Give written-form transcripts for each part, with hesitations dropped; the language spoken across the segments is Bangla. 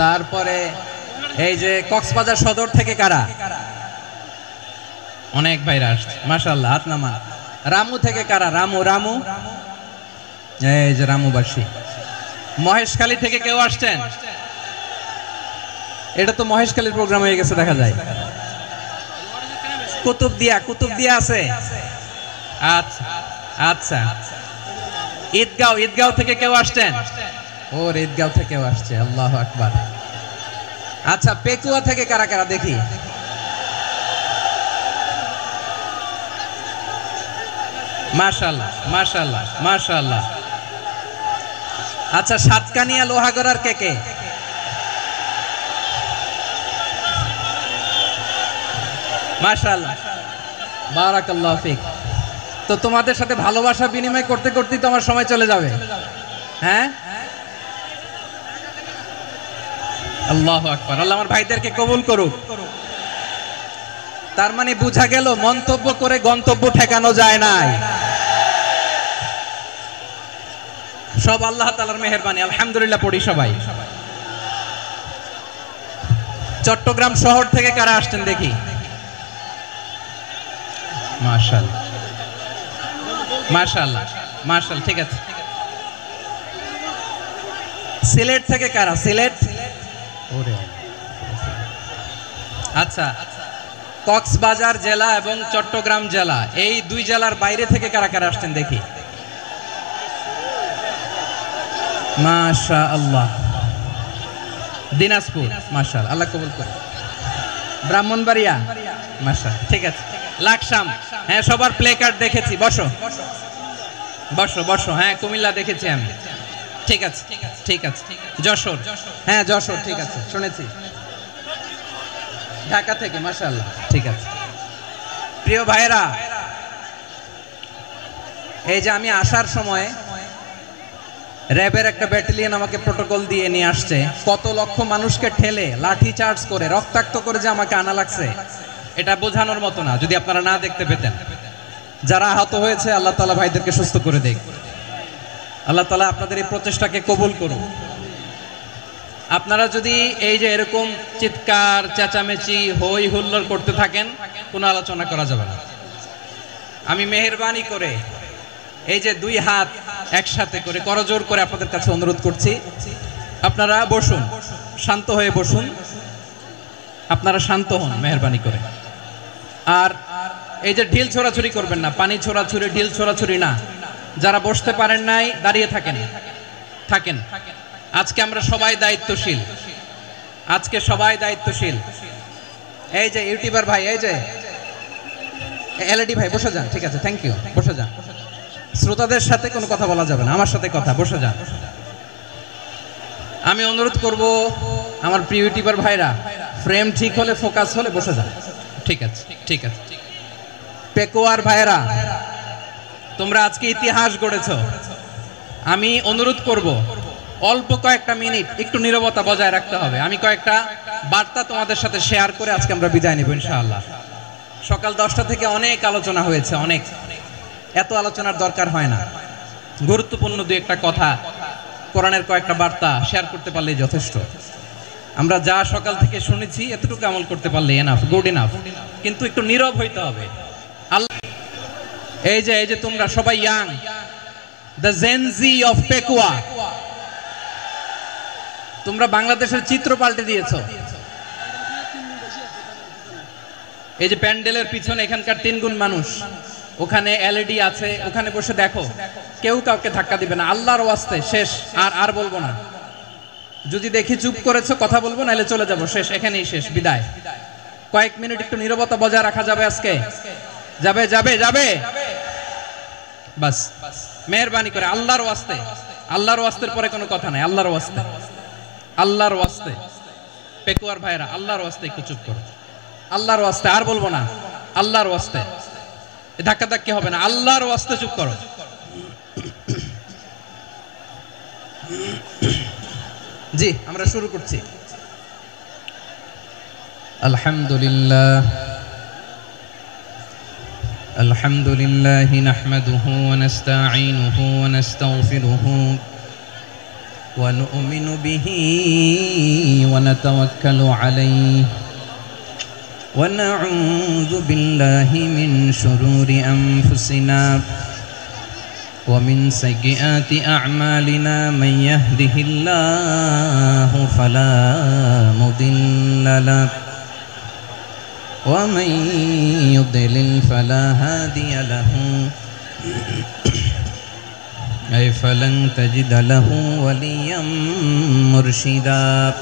তারপরে এই যে কক্সবাজার সদর থেকে কারা? অনেক ভাইরা আসছে মাশাআল্লাহ, হাত নামান। রামু থেকে কারা? রামু রামু, এই যে রামুবাসী। মহেশখালী থেকে কেউ আসছেন? এটা তো মহেশখালীর প্রোগ্রাম হয়ে গেছে দেখা যায়। কুতুবদিয়া আছে? আচ্ছা আচ্ছা। ঈদগাঁও থেকে কেউ আসছেন? ওর ঈদগাঁও থেকেও আসছে, আল্লাহু আকবার। আচ্ছা, পেকুয়া থেকে কারা কারা দেখি? মাশাআল্লাহ মাশাআল্লাহ মাশাআল্লাহ। আচ্ছা, সাতকানিয়া লোহাগড়ার কে কে? মাশাআল্লাহ, বারাকাল্লাহু ফিক। তো তোমাদের সাথে ভালোবাসা বিনিময় করতে করতেই তো আমার সময় চলে যাবে। হ্যাঁ, আল্লাহু আকবার। আল্লাহ আমার ভাইদেরকে কবুল করুক। তার মানে বোঝা গেল মন্তব্য করে গন্তব্য ঠেকানো যায় নাই, সব আল্লাহ তাআলার মেহেরবানি। আলহামদুলিল্লাহ পড়ি সবাই। চট্টগ্রাম শহর থেকে কারা আসছেন দেখি? মাশাআল্লাহ মাশাআল্লাহ মাশাআল্লাহ, ঠিক আছে। সিলেট থেকে কারা? সিলেট, আচ্ছা। কক্সবাজার জেলা এবং চট্টগ্রাম জেলা, এই দুই জেলার বাইরে থেকে কারা কারা আসছেন দেখি? মাশাআল্লাহ। দিনাজপুর, মাশাআল্লাহ, আল্লাহ কবুল করুন। ব্রাহ্মণবাড়িয়া, মাশাআল্লাহ, ঠিক আছে। লাকসাম, হ্যাঁ সবার প্লে কার্ড দেখেছি, বসো বসো বসো। হ্যাঁ, কুমিল্লা দেখেছি আমি, ঠিক আছে ঠিক আছে। যশোর, হ্যাঁ যশোর, ঠিক আছে, শুনেছি। ঢাকা থেকে, মাশাআল্লাহ, ঠিক আছে। প্রিয় ভাইরা, এই যে আমি আসার সময় র্যাবের একটা ব্যাটালিয়ন আমাকে প্রোটোকল দিয়ে নিয়ে আসছে, কত লক্ষ মানুষকে ঠেলে লাঠি চার্জ করে রক্তাক্ত করে যে আমাকে আনা লাগছে, এটা বোঝানোর মতো না যদি আপনারা না দেখতে পেতেন। যারা আহত হয়েছে আল্লাহ তাআলা ভাইদেরকে সুস্থ করে দেখ। আল্লাহ তাআলা আপনাদের এই প্রচেষ্টাকে কবুল করুন। আপনারা যদি এই যে এরকম চিৎকার চেঁচামেচি হই হুল্লোড় করতে থাকেন, কোনো আলোচনা করা যাবে না। আমি মেহেরবানি করে এই যে দুই হাত একসাথে করে করজোর করে আপনাদের কাছে অনুরোধ করছি, আপনারা বসুন, শান্ত হয়ে বসুন। আপনারা শান্ত হন মেহেরবানি করে। আর এই যে ঢিল ছোড়াছুরি করবেন না, পানি ছোড়াছুরি, ঢিল ছোড়াছুরি না। যারা বসতে পারেন নাই দাঁড়িয়ে থাকেন থাকেন। আজকে আমরা সবাই দায়িত্বশীল, আজকে সবাই দায়িত্বশীল। এই যে ইউটিউবার ভাই, এই যে এলইডি ভাই, বসে যান, ঠিক আছে, থ্যাংক ইউ, বসে যান। শ্রোতাদের সাথে কোনো কথা বলা যাবে না, আমার সাথে কথা, বসে যান। আমি অনুরোধ করব আমার প্রিয় ইউটিউবার ভাইরা, ফ্রেম ঠিক হলে, ফোকাস হলে বসে যান, ঠিক আছে ঠিক আছে। পেকুয়ার ভাইরা, তোমরা আজকে ইতিহাস গড়েছ। আমি অনুরোধ করব অল্প কয়েকটা মিনিট একটু নীরবতা বজায় রাখতে হবে। আমি কয়েকটা বার্তা তোমাদের সাথে শেয়ার করে আজকে আমরা বিদায় নেব ইনশাআল্লাহ। সকাল 10টা থেকে অনেক আলোচনা হয়েছে, অনেক, এত আলোচনার দরকার হয় না। গুরুত্বপূর্ণ দুই একটা কথা, কোরআনের কয়েকটা বার্তা শেয়ার করতে পারলেই যথেষ্ট। আমরা যা সকাল থেকে শুনেছি এতটুকু আমল করতে পারলে এনাফ, গুড এনাফ। কিন্তু একটু নীরব হইতে হবে। আল্লাহ, এই যে তোমরা সবাই young, the Gen Z of Pekua, তোমরা বাংলাদেশের চিত্র পাল্টে দিয়েছো। এই যে প্যান্ডেলের পিছনে এখানকার 3 গুণ মানুষ, ওখানে এলইডি আছে, ওখানে বসে দেখো, কেউ কাউকে ধাক্কা দিবে না, আল্লাহর ওয়াস্তে, শেষ। আর বলবো না। যদি দেখি চুপ করেছো, কথা বলবো, নাহলে চলে যাবো, শেষ, এখানেই শেষ, বিদায়। কয়েক মিনিট একটু নীরবতা বজায় রাখা যাবে আজকে? যাবে যাবে যাবে, বাস মেহেরবানি করে, আল্লাহর ওয়াস্তে, আল্লাহর ওয়াস্তের পরে কোনো কথা নাই, আল্লাহর ওয়াস্তে, আল্লাহর ওয়াস্তে। পেকুয়ার ভাইরা, আল্লাহর ওয়াস্তে একটু চুপ করো, আল্লাহর ওয়াস্তে, আর বলবো না, আল্লাহর ওয়াস্তে, ধাক্কা ধাক্কি হবে না, আল্লাহর ওয়াস্তে চুপ করো। জি, আমরা শুরু করছি। আলহামদুলিল্লাহ আলহামদুলিল্লাহি নাহমাদুহু ওয়া নাস্তাঈনুহু ওয়া নাস্তাগফিরুহু ونؤمن به ونتوكل عليه ونعوذ بالله من شرور أنفسنا ومن سيئات أعمالنا من يهده الله فلا مضل له ومن يضلل فلا هادي له أي فلن تجد له وليا مرشدا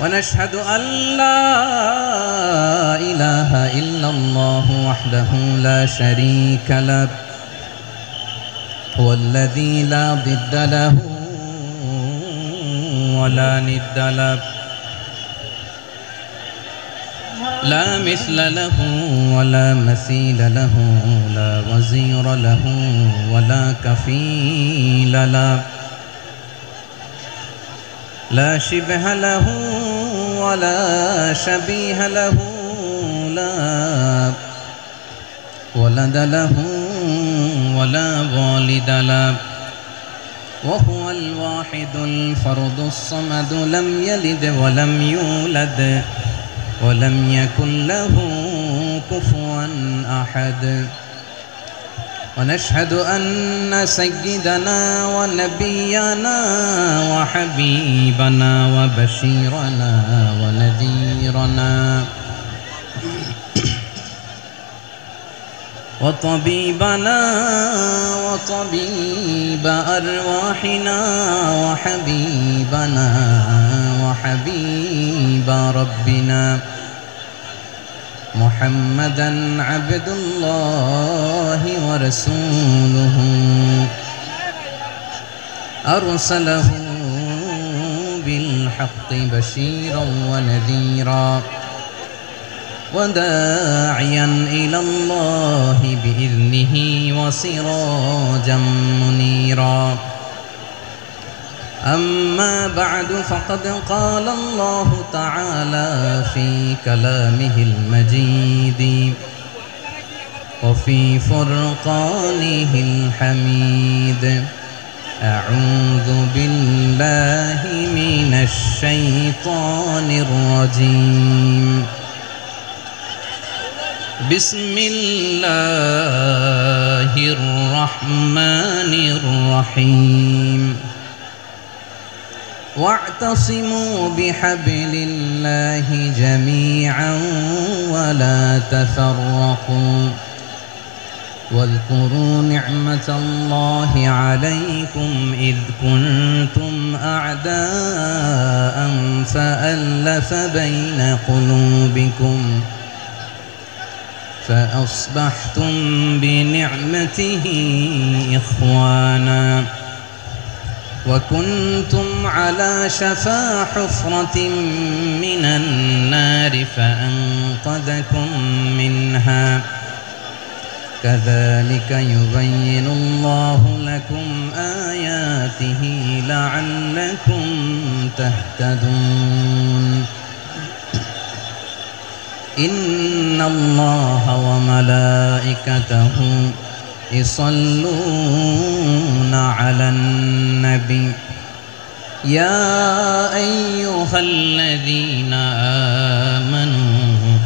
ونشهد أن لا إله إلا الله وحده لا شريك له هو الذي لا ضد له ولا ند له لا مثل له ولا مثيل له لا وزير له ولا كفيل له لا شبه له ولا شبيه له لا ولد له ولا والد له وهو الواحد الفرد الصمد لم يلد ولم يولد ولم يكن له كفوا أحد ونشهد أن سيدنا ونبينا وحبيبنا وبشيرنا ونذيرنا وطبيبنا وطبيب أرواحنا وحبيبنا وحبيب ربنا محمدا عبد الله ورسوله أرسله بالحق بشيرا ونذيرا وداعيا إلى الله بإذنه وسراجا منيرا أما بعد فقد قال الله تعالى في كلامه المجيد وفي فرقانه الحميد أعوذ بالله من الشيطان الرجيم بسم الله الرحمن الرحيم واعتصموا بحبل الله جميعا ولا تفرقوا واذكروا نعمة الله عليكم إذ كنتم أعداء فألف بين قلوبكم فأصبحتم بنعمته إخوانا وكنتم على شفا حفرة من النار فأنقذكم منها كذلك يبين الله لكم آياته لعلكم تهتدون إن الله وملائكته يصلون على النبي يا أيها الذين آمنوا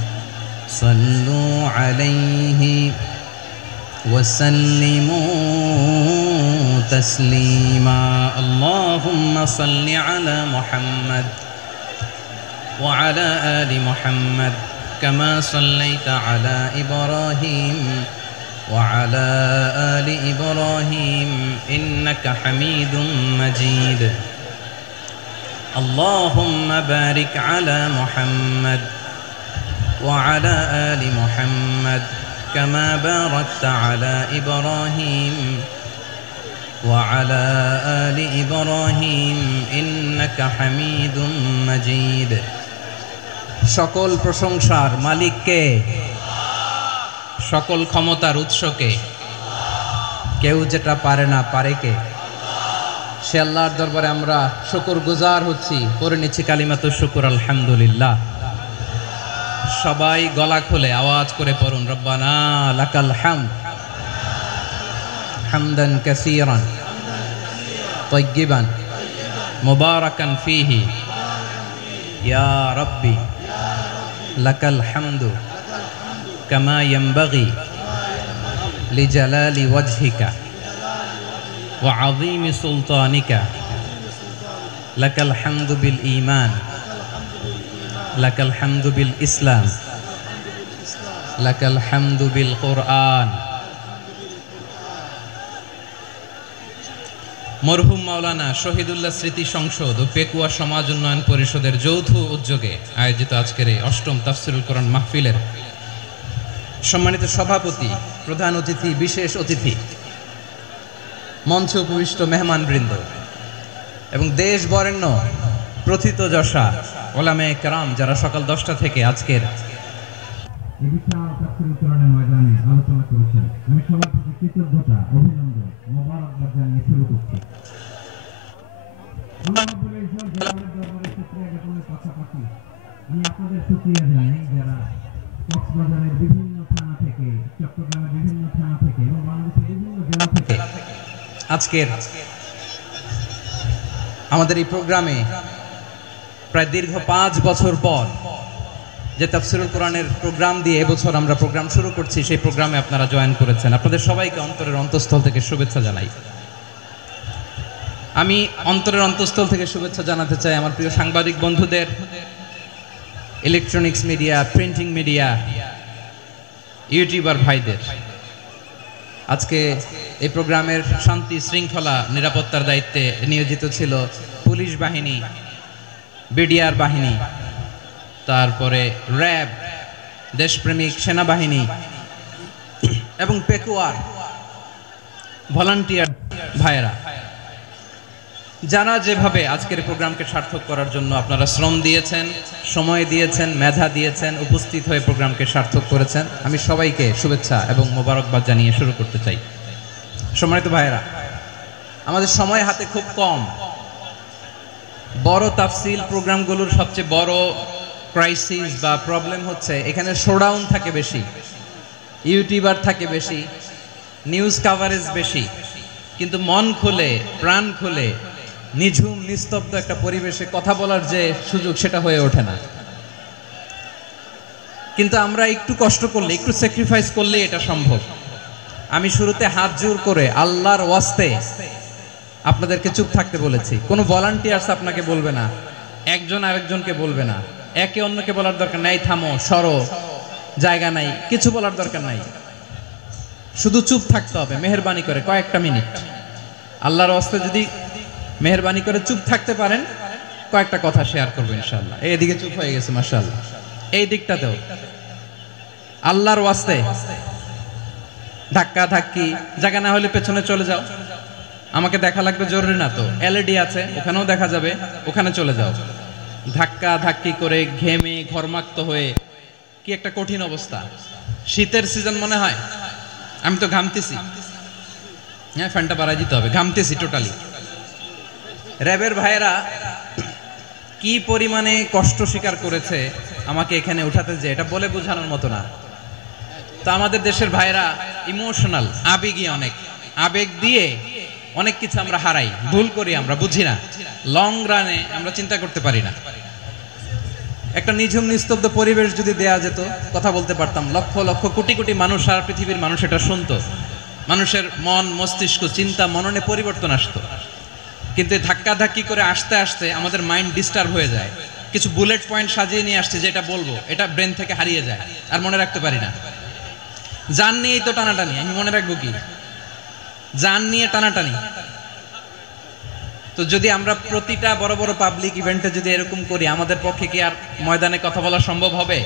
صلوا عليه وسلموا تسليما اللهم صل على محمد وعلى آل محمد كما صليت على إبراهيم وعلى آل إبراهيم إنك حميد مجيد اللهم بارك على محمد وعلى آل محمد كما باركت على إبراهيم وعلى آل إبراهيم إنك حميد مجيد সকল প্রশংসার মালিক কে সকল ক্ষমতার উৎস কে কেউ যেটা পারে না পারে কে সে আল্লাহর দরবারে আমরা শুকরগুজার হচ্ছি পড়ে নিচ্ছি কালিমাতুশ শুকর আলহামদুলিল্লাহ সবাই গলা খুলে আওয়াজ করে পড়ুন রব্বানা লাকাল হামদ হামদান কাসীরান طيبا مباركا فيه يا ربي لك الحمد كما ينبغي لجلال وجهك وعظيم سلطانك لك الحمد بالإيمان لك الحمد بالإسلام لك الحمد بالقرآن মরহুম মাওলানা শহীদুল্লাহ স্মৃতি সংসদ ও পেকুয়া সমাজ উন্নয়ন পরিষদের যৌথ উদ্যোগে আয়োজিত আজকের এই অষ্টম তাফসিরুল কোরআন মাহফিলের সম্মানিত সভাপতি, প্রধান অতিথি, বিশেষ অতিথি, মঞ্চে উপবিষ্ট মেহমানবৃন্দ এবং দেশ বরেণ্য প্রথিতযশা ওলামায়ে কেরাম যারা সকাল 10টা থেকে আজকের ময়দানে আলোচনা করেছেন, আমি সবার প্রতি কৃতজ্ঞতা, অভিনন্দন, মোবারকবাদ জানিয়ে শুরু করছি। পাশাপাশি আমি আপনাদের শুকরিয়া জানাই যারা কক্সবাজারের বিভিন্ন থানা থেকে, চট্টগ্রামের বিভিন্ন থানা থেকে এবং বাংলাদেশের বিভিন্ন জেলা থেকে আজকের আমাদের এই প্রোগ্রামে প্রায় দীর্ঘ 5 বছর পর যে তাফসিরুল কোরআনের প্রোগ্রাম দিয়ে এবছর আমরা প্রোগ্রাম শুরু করছি, সেই প্রোগ্রামে আপনারা জয়েন করেছেন। আপনাদের সবাইকে অন্তরের অন্তঃস্থল থেকে শুভেচ্ছা জানাই। আমি অন্তরের অন্তঃস্থল থেকে শুভেচ্ছা জানাতে চাই আমার প্রিয় সাংবাদিক বন্ধুদের, electronics media, printing media, YouTuber ভাইদের। আজকে এই প্রোগ্রামের শান্তি শৃঙ্খলা নিরাপত্তার দায়িত্বে নিয়োজিত ছিল পুলিশ বাহিনী, বিডিআর বাহিনী, তারপরে র্যাব, দেশপ্রেমিক সেনাবাহিনী এবং পেকুয়ার ভলান্টিয়ার ভাইয়েরা, যারা যেভাবে আজকের প্রোগ্রামকে সার্থক করার জন্য আপনারা শ্রম দিয়েছেন, সময় দিয়েছেন, মেধা দিয়েছেন, উপস্থিত হয়ে প্রোগ্রামকে সার্থক করেছেন, আমি সবাইকে শুভেচ্ছা এবং মোবারকবাদ জানিয়ে শুরু করতে চাই। সম্মানিত ভাইয়েরা, আমাদের সময় হাতে খুব কম। বড় তাফসিল প্রোগ্রামগুলোর সবচেয়ে বড় ক্রাইসিস বা প্রবলেম হচ্ছে এখানে শোডাউন থাকে বেশি, ইউটিউবার থাকে বেশি, নিউজ কাভারেজ বেশি, কিন্তু মন খুলে, প্রাণ খুলে, নিঝুম নিস্তব্ধ একটা পরিবেশে কথা বলার যে সুযোগ, সেটা হয়ে ওঠে না। কিন্তু আমরা একটু কষ্ট করলে, একটু স্যাক্রিফাইস করলে এটা সম্ভব। আমি শুরুতে হাত জোর করে আল্লাহর ওয়াস্তে আপনাদেরকে চুপ থাকতে বলেছি। কোনো ভলান্টিয়ার্স আপনাকে বলবে না, একজন আরেকজনকে বলবে না, একে অন্যকে বলার দরকার নাই, থামো, সরো, জায়গা নাই, কিছু বলার দরকার নাই, শুধু চুপ থাকতে হবে মেহেরবানি করে কয়েকটা মিনিট। আল্লাহর ওয়াস্তে যদি মেহেরবানি করে চুপ থাকতে পারেন, কয়েকটা কথা শেয়ার করবো ইনশাআল্লাহ। এইদিকে চুপ হয়ে গেছে মাশাআল্লাহ, এই দিকটাতেও আল্লাহর ওয়াস্তে ধাক্কা ধাক্কি, জায়গা না হলে পেছনে চলে যাও। আমাকে দেখা লাগবে জরুরি না তো, এলইডি আছে, ওখানেও দেখা যাবে, ওখানে চলে যাও। ধাক্কা ধাক্কি করে ঘেমে ঘর্মাক্ত হয়ে কি একটা কঠিন অবস্থা। শীতের সিজন মনে হয়, আমি তো ঘামতেছি, হ্যাঁ ফ্যানটা বাড়াই দিতে হবে, ঘামতেছি টোটালি। র্যাবের ভাইয়েরা কি পরিমাণে কষ্ট স্বীকার করেছে আমাকে এখানে উঠাতে, যে এটা বলে বোঝানোর মতো না। তো আমাদের দেশের ভাইয়েরা ইমোশনাল, আবেগী, অনেক আবেগ দিয়ে অনেক কিছু আমরা হারাই, ভুল করি, আমরা বুঝি না, লং রানে আমরা চিন্তা করতে পারি না। একটা নিঝুম নিস্তব্ধ পরিবেশ যদি দেয়া যেত, কথা বলতে পারতাম, লক্ষ লক্ষ কোটি কোটি মানুষ, সারা পৃথিবীর মানুষ এটা শুনতো, মানুষের মন, মস্তিষ্ক, চিন্তা, মননে পরিবর্তন আসতো। কিন্তু ধাক্কা ধাক্কি করে আসতে আসতে আমাদের মাইন্ড ডিস্টার্ব হয়ে যায়। কিছু বুলেট পয়েন্ট সাজিয়ে নিয়ে আসছে, যেটা বলবো এটা ব্রেন থেকে হারিয়ে যায়, আর মনে রাখতে পারি না। জান নিয়েই তো টানাটানি, আমি মনে রাখবো কি? জান নিয়ে টানাটানি। তো যদি আমরা প্রতিটা বড় বড় পাবলিক ইভেন্টে যদি এরকম করি, আমাদের পক্ষে কি আর ময়দানে কথা বলা সম্ভব হবে?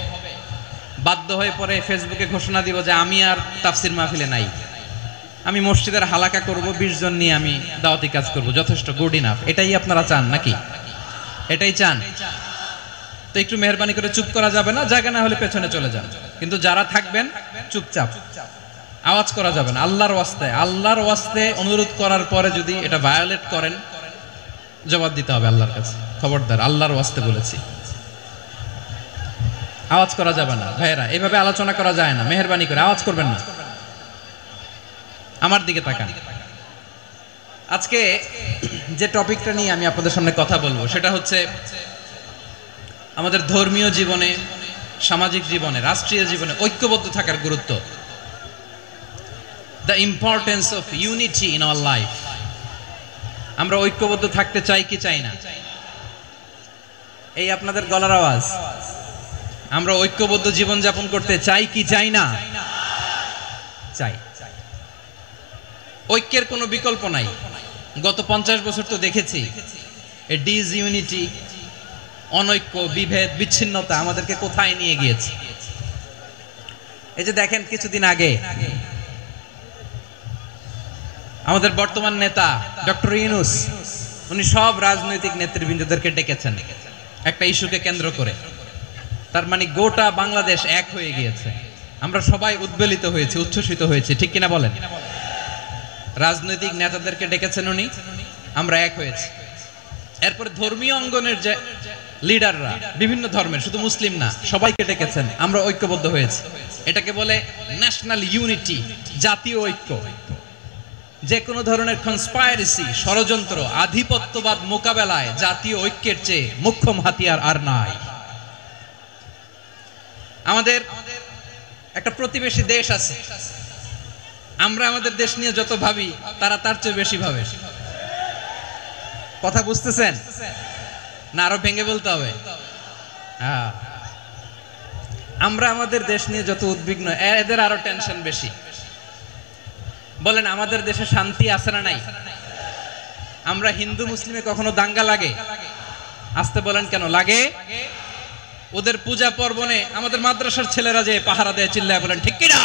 বাধ্য হয়ে পরে ফেসবুকে ঘোষণা দিব যে আমি আর তাফসির মাহফিলে নাই, আমি মসজিদের হালাকা করব, 20 জন নিয়ে আমি দাওয়াতি কাজ করব, যথেষ্ট, গুড ইনাফ। এটাই আপনারা চান নাকি? এটাই চান? তো একটু মেহেরবানি করে চুপ করা যাবে না? জায়গা না হলে পেছনে চলে যান, কিন্তু যারা থাকবেন চুপচাপ, আওয়াজ করা যাবে না। আল্লাহর ওয়াস্তে, আল্লাহর ওয়াস্তে অনুরোধ করার পরে যদি এটা ভায়োলেট করেন, জবাব দিতে হবে আল্লাহর কাছে। খবরদার, আল্লাহর ওয়াস্তে বলেছি, আওয়াজ করা যাবে না। ভাইয়েরা, এভাবে আলোচনা করা যায় না, মেহেরবানি করে আওয়াজ করবেন না। আমার দিকে তাকান। আজকে যে টপিকটা নিয়ে আমি আপনাদের সামনে কথা বলবো সেটা হচ্ছে আমাদের ধর্মীয় জীবনে, সামাজিক জীবনে, রাষ্ট্রীয় জীবনে ঐক্যবদ্ধ থাকার গুরুত্ব। The importance of unity in our life. আমরা ঐক্যবদ্ধ থাকতে চাই কি চাই না? এই আপনাদের গলার আওয়াজ। আমরা ঐক্যবদ্ধ জীবন যাপন করতে চাই কি চাই না? চাই। ঐক্যের কোনো বিকল্প নাই। গত 50 বছর তো দেখেছি এই ডিসইউনিটি, অনৈক্য, বিভেদ, বিচ্ছিন্নতা আমাদেরকে কোথায় নিয়ে গিয়েছে। এই যে দেখেন কিছুদিন আগে আমাদের বর্তমান নেতা ডক্টর ইউনূস, উনি সব রাজনৈতিক নেতৃবৃন্দদেরকে ডেকেছেন একটা ইস্যুকে কেন্দ্র করে। তার মানে গোটা বাংলাদেশ এক হয়ে গিয়েছে। আমরা সবাই উদ্বেলিত হয়েছি, উচ্ছ্বসিত হয়েছি, ঠিক কিনা বলেন? রাজনৈতিক নেতাদেরকে ডেকেছেন উনি, আমরা এক হয়েছি। এরপর ধর্মীয় অঙ্গনের যে লিডাররা, বিভিন্ন ধর্মের, শুধু মুসলিম না, সবাইকে ডেকেছেন, আমরা ঐক্যবদ্ধ হয়েছি। এটাকে বলে ন্যাশনাল ইউনিটি, জাতীয় ঐক্য। যে কোনো ধরনের কনস্পাইরেসি, ষড়যন্ত্র, আধিপত্যবাদ মোকাবেলায় জাতীয় ঐক্যের চেয়ে মুখ্যম হাতিয়ার আর নাই। আমাদের একটা প্রতিবেশী দেশ আছে, আমরা আমাদের দেশ নিয়ে যত ভাবি তারা তার চেয়ে বেশি ভাবে। কথা বুঝতেছেন না? আরো ভেঙে বলতে হবে। আমরা আমাদের দেশ নিয়ে যত উদ্বিগ্ন, এদের আরো টেনশন বেশি। বলেন আমাদের দেশে শান্তি আছে না নাই? আমরা হিন্দু মুসলিমে কখনো দাঙ্গা লাগে? আসতে বলেন কেন লাগে? ওদের পূজা পার্বণে আমাদের মাদ্রাসার ছেলেরা যে পাহারা দেয়, চিল্লায় বলেন ঠিক কিনা?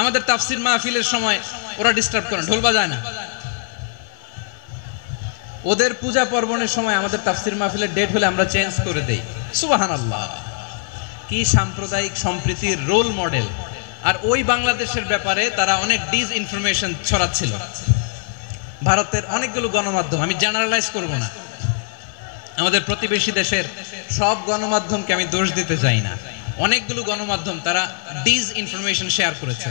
আমাদের তাফসির মাহফিলের সময় ওরা ডিস্টার্ব করেন, ঢোল বাজায় না। ওদের পূজা পার্বণের সময় আমাদের তাফসির মাহফিলের ডেট হলে আমরা চেঞ্জ করে দেই। সুবহানাল্লাহ! কি সাম্প্রদায়িক সম্প্রীতির রোল মডেল। আর ওই বাংলাদেশের ব্যাপারে তারা অনেক ডিসইনফরমেশন ছড়াচ্ছিল। ভারতের অনেকগুলো গণমাধ্যম, আমি জেনারেলাইজ করব না, আমাদের প্রতিবেশী দেশের সব গণমাধ্যমকে আমি দোষ দিতে চাই না, অনেকগুলো গণমাধ্যম তারা ডিসইনফরমেশন শেয়ার করেছে।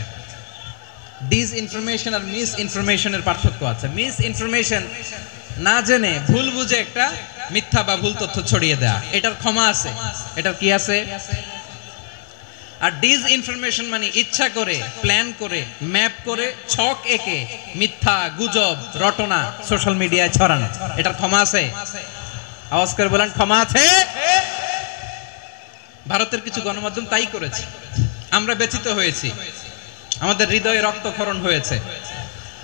ডিসইনফরমেশন আর মিস ইনফরমেশনের পার্থক্য আছে। মিস ইনফরমেশন না জেনে ভুল বুঝে একটা মিথ্যা বা ভুল তথ্য ছড়িয়ে দেয়া, এটার ক্ষমা আছে, এটার কি আছে? আর ডিসইনফরমেশন মানে ইচ্ছা করে, প্ল্যান করে, ম্যাপ করে, ছক এঁকে মিথ্যা, গুজব, রটনা সোশ্যাল মিডিয়ায় ছড়ানো, এটার ক্ষমা আছে? আওয়াজ করে বলেন ক্ষমা আছে? ভারতের কিছু গণমাধ্যম তাই করেছে, আমরা ব্যথিত হয়েছি, আমাদের হৃদয়ে রক্তক্ষরণ হয়েছে।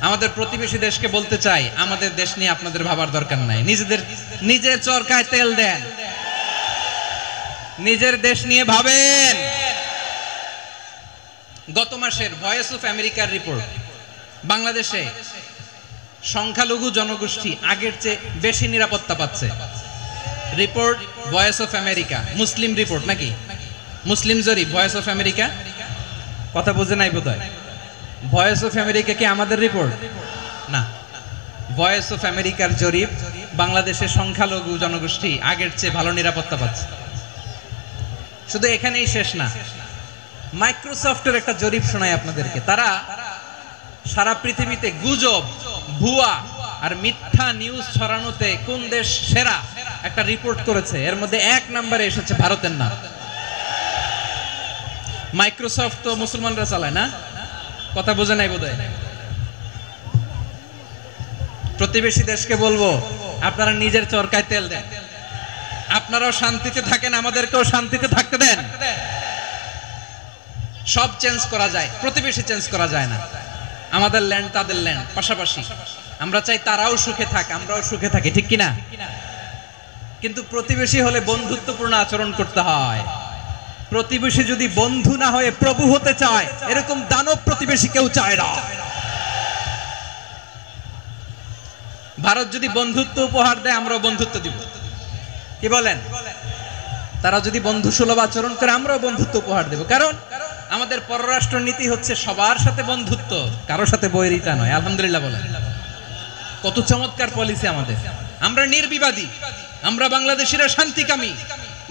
আমাদের প্রতিবেশী দেশকে বলতে চাই, আমাদের দেশ নিয়ে আপনাদের ভাবার দরকার নাই। নিজের চরকায় তেল দেন, নিজের দেশ নিয়ে ভাবেন। গত মাসের ভয়েস অফ আমেরিকার রিপোর্ট, বাংলাদেশে সংখ্যালঘু জনগোষ্ঠী আগের চেয়ে বেশি নিরাপত্তা পাচ্ছে। Report voice of America, Muslim report নাকি? মুসলিম জরিপ, ভয়েস অফ আমেরিকা। কথা বুঝে নাই বোধহয়। ভয়েস অফ আমেরিকা কি আমাদের রিপোর্ট? না, ভয়েস অফ আমেরিকার জরিপ, বাংলাদেশের সংখ্যালঘু জনগোষ্ঠী আগের চেয়ে ভালো নিরাপত্তা পাচ্ছে। শুধু এখানেই শেষ না, মাইক্রোসফটের একটা জরিপ শোনায় আপনাদেরকে। তারা সারা পৃথিবীতে গুজব, ভুয়া আর মিথ্যা নিউজ ছড়ানোতে কোন দেশ সেরা একটা রিপোর্ট করেছে। এর মধ্যে 1 নম্বরে এসেছে ভারতের নাম। মাইক্রোসফট তো মুসলমানরা চালায় না? কথা বোঝে নাই বোধহয়। প্রতিবেশী দেশকে বলবো, আপনারা নিজের চরকায় তেল দেন, আপনারাও শান্তিতে থাকেন, আমাদেরকেও শান্তিতে থাকতে দেন। সব চেঞ্জ করা যায়, প্রতিবেশী চেঞ্জ করা যায় না। আমাদের ল্যান্ড তাদের ল্যান্ড, পাশাপাশি। আমরা চাই তারাও সুখে থাক, আমরাও সুখে থাকি, ঠিক কিনা? কিন্তু প্রতিবেশী হলে বন্ধুত্বপূর্ণ আচরণ করতে হয়। প্রতিবেশী যদি বন্ধু না হয়ে প্রভু হতে চায়, এরকম দানব প্রতিবেশী কেউ চায় না। ভারত যদি বন্ধুত্ব উপহার দেয়, আমরাও বন্ধুত্ব দিব। কি বলেন? তারা যদি বন্ধু সুলভ আচরণ করে, আমরাও বন্ধুত্ব উপহার দেব। কারণ আমাদের পররাষ্ট্র নীতি হচ্ছে সবার সাথে বন্ধুত্ব, কারোর সাথে বৈরিতা নয়। আলহামদুলিল্লাহ বলেন। কত চমৎকার পলিসি আমাদের। আমরা নির্বিবাদী, আমরা বাংলাদেশিরা শান্তিকামী।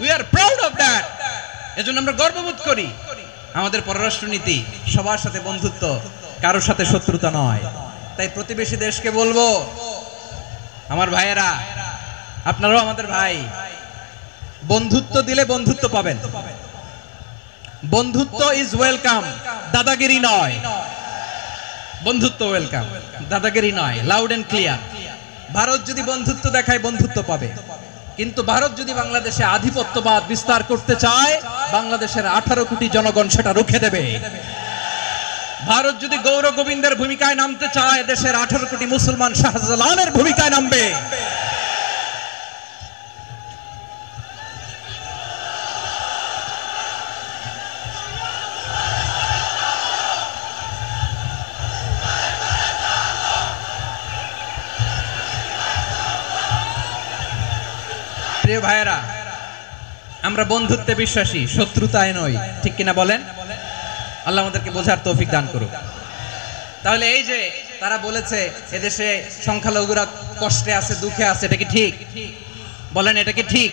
We are proud of that. এজন্য আমরা গর্ববোধ করি। আমাদের পররাষ্ট্র নীতি সবার সাথে বন্ধুত্ব, কারোর সাথে শত্রুতা নয়। তাই প্রতিবেশী দেশকে বলবো, আমার ভাইয়েরা, আপনারাও আমাদের ভাই, বন্ধুত্ব দিলে বন্ধুত্ব পাবেন। বন্ধুত্ব ইজ ওয়েলকাম, দাদাগিরি নয়। বন্ধুত্ব ওয়েলকাম, দাদাগিরি নয়, লাউড এন্ড ক্লিয়ার। ভারত যদি বন্ধুত্ব দেখায় বন্ধুত্ব পাবে, কিন্তু ভারত যদি বাংলাদেশে আধিপত্যবাদ বিস্তার করতে চায়, বাংলাদেশের 18 কোটি জনগণ সেটা রুখে দেবে। ভারত যদি গৌর গোবিন্দের ভূমিকায় নামতে চায়, দেশের 18 কোটি মুসলমান শাহজালালের ভূমিকায় নামবে। প্রিয় ভাইয়েরা, আমরা বন্ধুত্বে বিশ্বাসী, শত্রুতায় নই, ঠিক কিনা বলেন? আল্লাহ আমাদেরকে বোঝার তৌফিক দান করুক। তাহলে এই যে তারা বলেছে এদেশে সংখ্যালঘুরা কষ্টে আছে, দুঃখে আছে, এটা কি ঠিক? বলেন, এটা কি ঠিক?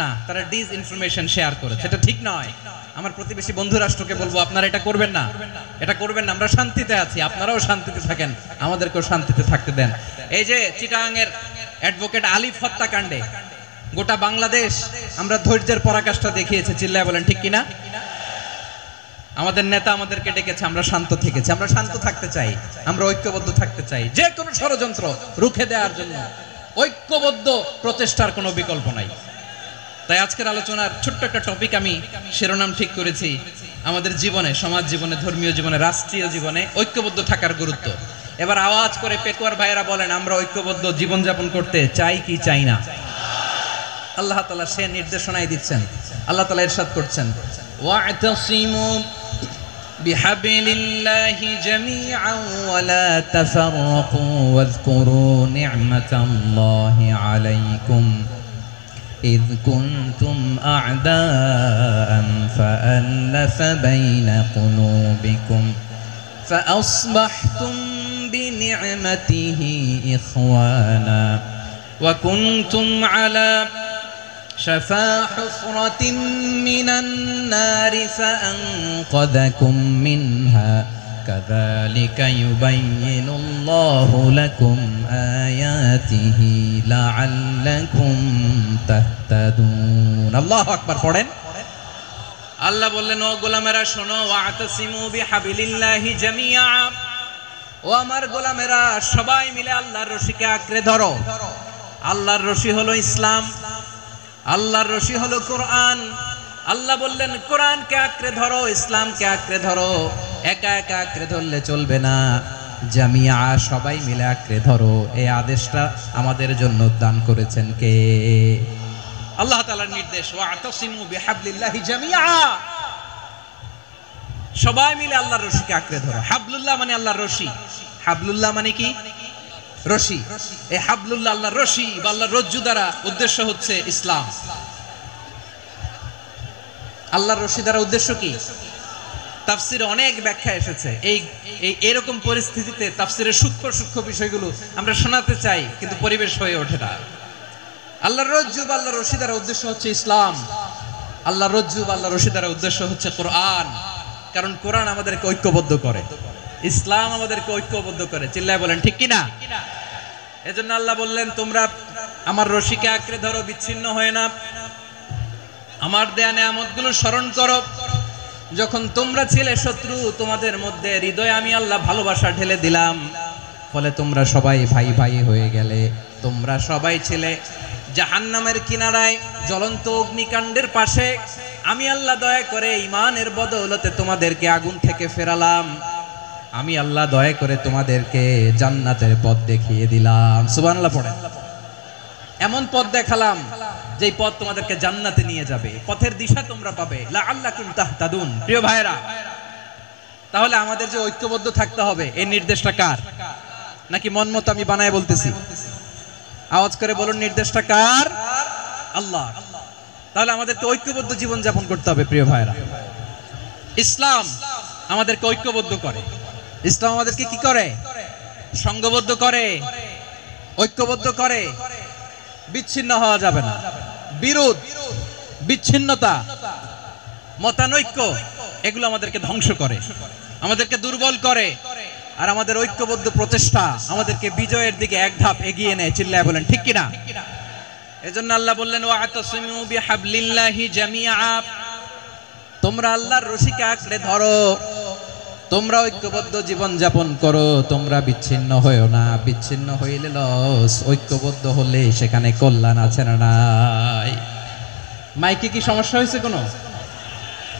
না, তারা ডিস ইনফরমেশন শেয়ার করেছে, এটা ঠিক নয়। আমার প্রতিবেশী বন্ধু রাষ্ট্রকে বলবো, আপনারা এটা করবেন না, এটা করবেন না। আমরা শান্তিতে আছি, আপনারাও শান্তিতে থাকেন, আমাদেরকেও শান্তিতে থাকতে দেন। এই যে চিটাগাংয়ের অ্যাডভোকেট আলিফ হত্যাকাণ্ডে গোটা বাংলাদেশ আমরা ধৈর্যের পরাকাষ্ঠা দেখিয়েছে, চিল্লায় বলেন ঠিক কিনা? আমাদের নেতা আমাদেরকে ডেকেছে, আমরা শান্ত থেকেছি। আমরা শান্ত থাকতে চাই, আমরা ঐক্যবদ্ধ থাকতে চাই। যে কোনো ষড়যন্ত্র রুখে দেওয়ার জন্য ঐক্যবদ্ধ প্রচেষ্টার কোনো বিকল্প নাই। তাই আজকের আলোচনার ছোট্ট একটা টপিক আমি শিরোনাম ঠিক করেছি, আমাদের জীবনে, সমাজ জীবনে, ধর্মীয় জীবনে, রাষ্ট্রীয় জীবনে ঐক্যবদ্ধ থাকার গুরুত্ব। এবার আওয়াজ করে পেকুয়ার ভাইয়েরা বলেন, আমরা ঐক্যবদ্ধ জীবনযাপন করতে চাই কি চাই না? আল্লাহ তাআলা সে নির্দেশনাই দিচ্ছেন। আল্লাহ তাআলা ইরশাদ করছেন, ওয়া'তাসিমু বিহাবলিল্লাহি জামিআন ওয়া লা তাফাররাকু ওয়াযকুরু নি'মাতাল্লাহি আলাইকুম إذ كنتم أعداء فألف بين قلوبكم فأصبحتم بنعمته إخوانا وكنتم على شفا حفرة من النار فأنقذكم منها كذلك يبين الله لكم آياته لعلكم تهتدون الله أكبر পড়েন আল্লাহ বললেন ও গোলামেরা শোনো ওয়াতাসিমু বিহাবিলিল্লাহি জামিআ ও আমার গোলামেরা সবাই মিলে আল্লাহর রশিকে আঁকড়ে ধরো আল্লাহর রশি হলো ইসলাম আল্লাহর রশি হলো কোরআন আল্লাহ বললেন কোরআনকে আঁকড়ে ধরো ইসলামকে আঁকড়ে ধরো একা একা আঁকড়ে ধরলে চলবে না জামিআ সবাই মিলে আঁকড়ে ধরো এই আদেশটা আমাদের জন্য দান করেছেন কে আল্লাহ তাআলার নির্দেশ ওয়াতাসিমু বিহাবলিল্লাহি জামিআ সবাই মিলে আল্লাহর রশিকে আঁকড়ে ধরো হাবলুল্লাহ মানে আল্লাহর রশি হাবলুল্লাহ মানে কি রশি এই হাবলুল্লাহ আল্লাহর রশি বা আল্লাহর রজ্জু দ্বারা উদ্দেশ্য হচ্ছে ইসলাম আল্লাহর রশি দ্বারা উদ্দেশ্য কি তাফসিরে অনেক ব্যাখ্যা এসেছে এই এরকম পরিস্থিতিতে তাফসিরের সূক্ষ্ম সূক্ষ্ম বিষয়গুলো আমরা শোনাতে চাই কিন্তু পরিবেশ হয়ে ওঠে না আল্লাহর রজ্জু বা আল্লাহর রশি দ্বারা উদ্দেশ্য হচ্ছে ইসলাম আল্লাহর রজ্জু বা আল্লাহর রশি দ্বারা উদ্দেশ্য হচ্ছে কোরআন কারণ কোরআন আমাদেরকে ঐক্যবদ্ধ করে ইসলাম আমাদেরকে ঐক্যবদ্ধ করে চিল্লায় বলেন ঠিক কিনা এজন্য আল্লাহ বললেন তোমরা আমার রশিকে আঁকড়ে ধরো বিচ্ছিন্ন হয় না আমার দেয়া নেয়ামতগুলো স্মরণ করো যখন তোমরা ছিলে শত্রু তোমাদের মধ্যে হৃদয়ে আমি আল্লাহ ভালোবাসা ঢেলে দিলাম ফলে তোমরা সবাই ভাই ভাই হয়ে গেলে তোমরা সবাই ছিলে জাহান্নামের কিনারায় জ্বলন্ত অগ্নিকাণ্ডের পাশে আমি আল্লাহ দয়া করে ঈমানের বদৌলতে তোমাদেরকে আগুন থেকে ফেরালাম আমি আল্লাহ দয়া করে তোমাদেরকে জান্নাতের পথ দেখিয়ে দিলাম সুবহানাল্লাহ পড়েন এমন পথ দেখালাম যেই পথ তোমাদেরকে জান্নাতে নিয়ে যাবে পথের দিশা তোমরা পাবে লাআল্লাকুম তাহতাদুন প্রিয় ভাইরা তাহলে আমাদের যে ঐক্যবদ্ধ থাকতে হবে এই নির্দেশটা কার নাকি মন মতো আমি বানায় বলতেছি আওয়াজ করে বলুন নির্দেশটা কার আল্লাহ তাহলে আমাদেরকে ঐক্যবদ্ধ জীবন যাপন করতে হবে প্রিয় ভাইরা ইসলাম আমাদেরকে ঐক্যবদ্ধ করে ইসলাম আমাদেরকে কি করে সংঘবদ্ধ করে ঐক্যবদ্ধ করে বিচ্ছিন্ন হওয়া যাবে না বিরোধ বিচ্ছিন্নতা মতানৈক্য এগুলো আমাদেরকে ধ্বংস করে আমাদেরকে দুর্বল করে আর আমাদের ঐক্যবদ্ধ প্রচেষ্টা আমাদেরকে বিজয়ের দিকে এক ধাপ এগিয়ে নেয়। চিল্লায় বলেন ঠিক কিনা? এজন্য আল্লাহ বললেন ওয়াতাসিমু বিহাবলিল্লাহি জামিআ, তোমরা আল্লাহর রশিকে আঁকড়ে ধরো, তোমরা ঐক্যবদ্ধ জীবন যাপন করো, তোমরা বিচ্ছিন্ন হয়েও না। বিচ্ছিন্ন হইলে লস, ঐক্যবদ্ধ হলে সেখানে কল্যাণ আছে না নাই? মাইকে কি সমস্যা হয়েছে কোনো?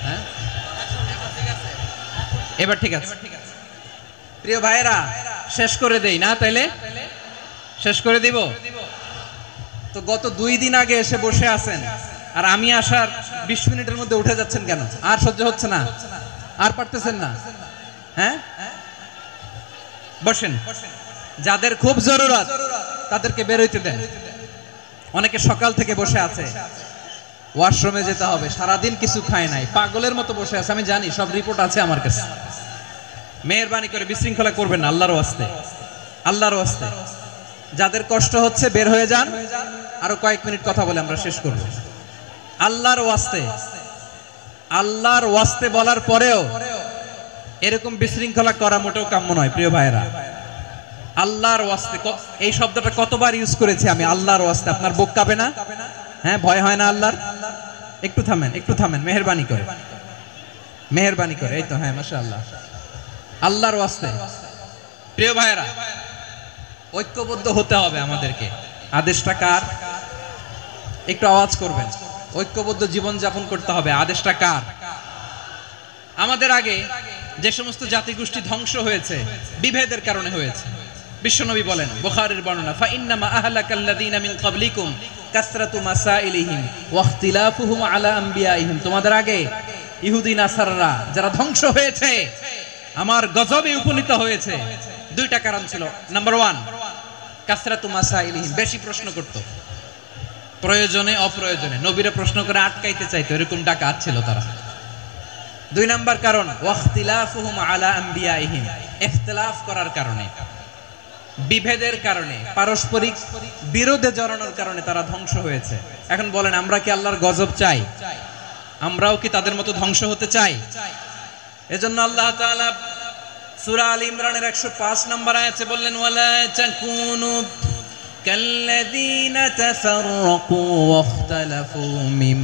হ্যাঁ, এবার ঠিক আছে। প্রিয় ভাইয়েরা, শেষ করে দেই না? তাইলে শেষ করে দিব তো। গত 2 দিন আগে এসে বসে আছেন, আর আমি আসার 20 মিনিটের মধ্যে উঠে যাচ্ছেন কেন? আর সহ্য হচ্ছে না? আর পারতেছেন না? হ্যাঁ, বসেন। যাদের খুব জরুরত তাদেরকে বের হইতে দেন। অনেকে সকাল থেকে বসে আছে, ওয়াশরুমে যেতে হবে, সারাদিন কিছু খায় নাই, পাগলের মতো বসে আছে। আমি জানি, সব রিপোর্ট আছে আমার কাছে। মেহেরবানি করে বিশৃঙ্খলা করবেন না, আল্লাহর ওয়াস্তে, আল্লাহর ওয়াস্তে। যাদের কষ্ট হচ্ছে বের হয়ে যান। আরো কয়েক মিনিট কথা বলে আমরা শেষ করব। আল্লাহর ওয়াস্তে, আল্লাহর ওয়াস্তে বলার পরেও এরকম বিশৃঙ্খলা করা মোটেও কাম্য নয়। প্রিয় ভাইয়েরা, আল্লাহর ওয়াস্তে, এই শব্দটা কতবার ইউজ করেছি আমি, আল্লাহর ওয়াস্তে। আপনার বুক কাঁপে না? হ্যাঁ, ভয় হয় না আল্লাহর? একটু থামেন, একটু থামেন, মেহেরবানি করে, মেহেরবানি করে। এই তো, হ্যাঁ, মাশাআল্লাহ। আল্লাহর ওয়াস্তে প্রিয় ভাইয়েরা, ঐক্যবদ্ধ হতে হবে আমাদেরকে। আদেশটা কার? একটু আওয়াজ করবেন। ঐক্যবদ্ধ জীবন যাপন করতে হবে। আদেশটা কার? আমাদের আগে যে সমস্ত জাতিগোষ্ঠী ধ্বংস হয়েছে বিভেদের কারণে হয়েছে। বিশ্বনবী বলেন, বুখারীর বর্ণনা, ফা ইন্নামা আহলাকাল্লাযীনা মিন ক্বাবলিকুম কাসরাতু মাসাইলিহিম ওয়া ইখতিলাফুহুম আলা আমবিয়াইহিম। তোমাদের আগে ইহুদি নাসারারা যারা ধ্বংস হয়েছে, আমার গজবে উপনীত হয়েছে, 2টা কারণ ছিল। নাম্বার 1, কাসরাতু মাসাইলিহিম, বেশি প্রশ্ন করত, প্রয়োজনে অপ্রয়োজনে নবীরা প্রশ্ন করে আটকাইতে চাইতো, এরকম ডাকাত ছিল তারা। 2 নাম্বার কারণ, ওয়াখতিলাফুহুম আলা আমবিয়াইহিম, ইখতিলাফ করার কারণে, বিভেদের কারণে, পারস্পরিক বিরোধে জড়ানোর কারণে তারা ধ্বংস হয়েছে। এখন বলেন, আমরা কি আল্লাহর গজব চাই? আমরাও কি তাদের মতো ধ্বংস হতে চাই? এজন্য আল্লাহ তাআলা সূরা আল ইমরানের 105 নম্বর আয়াতে বললেন, ওয়ালা তাকুনু কাল্লাযীনা তাফাররাকু ওয়াখতালাফু মিন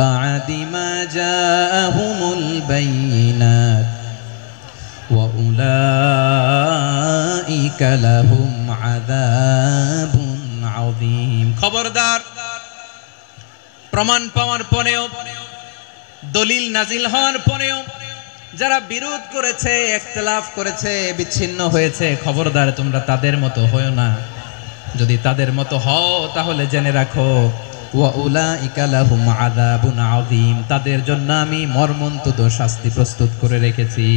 বা'দি মা জাআহুমুল বাইয়িনাত ওয়া উলাইকা লাহুম আযাবুন আযীম। খবরদার, প্রমাণ পাওয়ার পরেও, দলিল নাজিল হওয়ার পরেও যারা বিরোধ করেছে, ইখতিলাফ করেছে, বিচ্ছিন্ন হয়েছে, খবরদার তোমরা তাদের মতো হয়ো না। যদি তাদের মতো হও তাহলে জেনে রাখো, ওয়া উলাইকা লাহুম আযাবুন আযীম, তাদের জন্য আমি মর্মন্তুদ শাস্তি প্রস্তুত করে রেখেছি।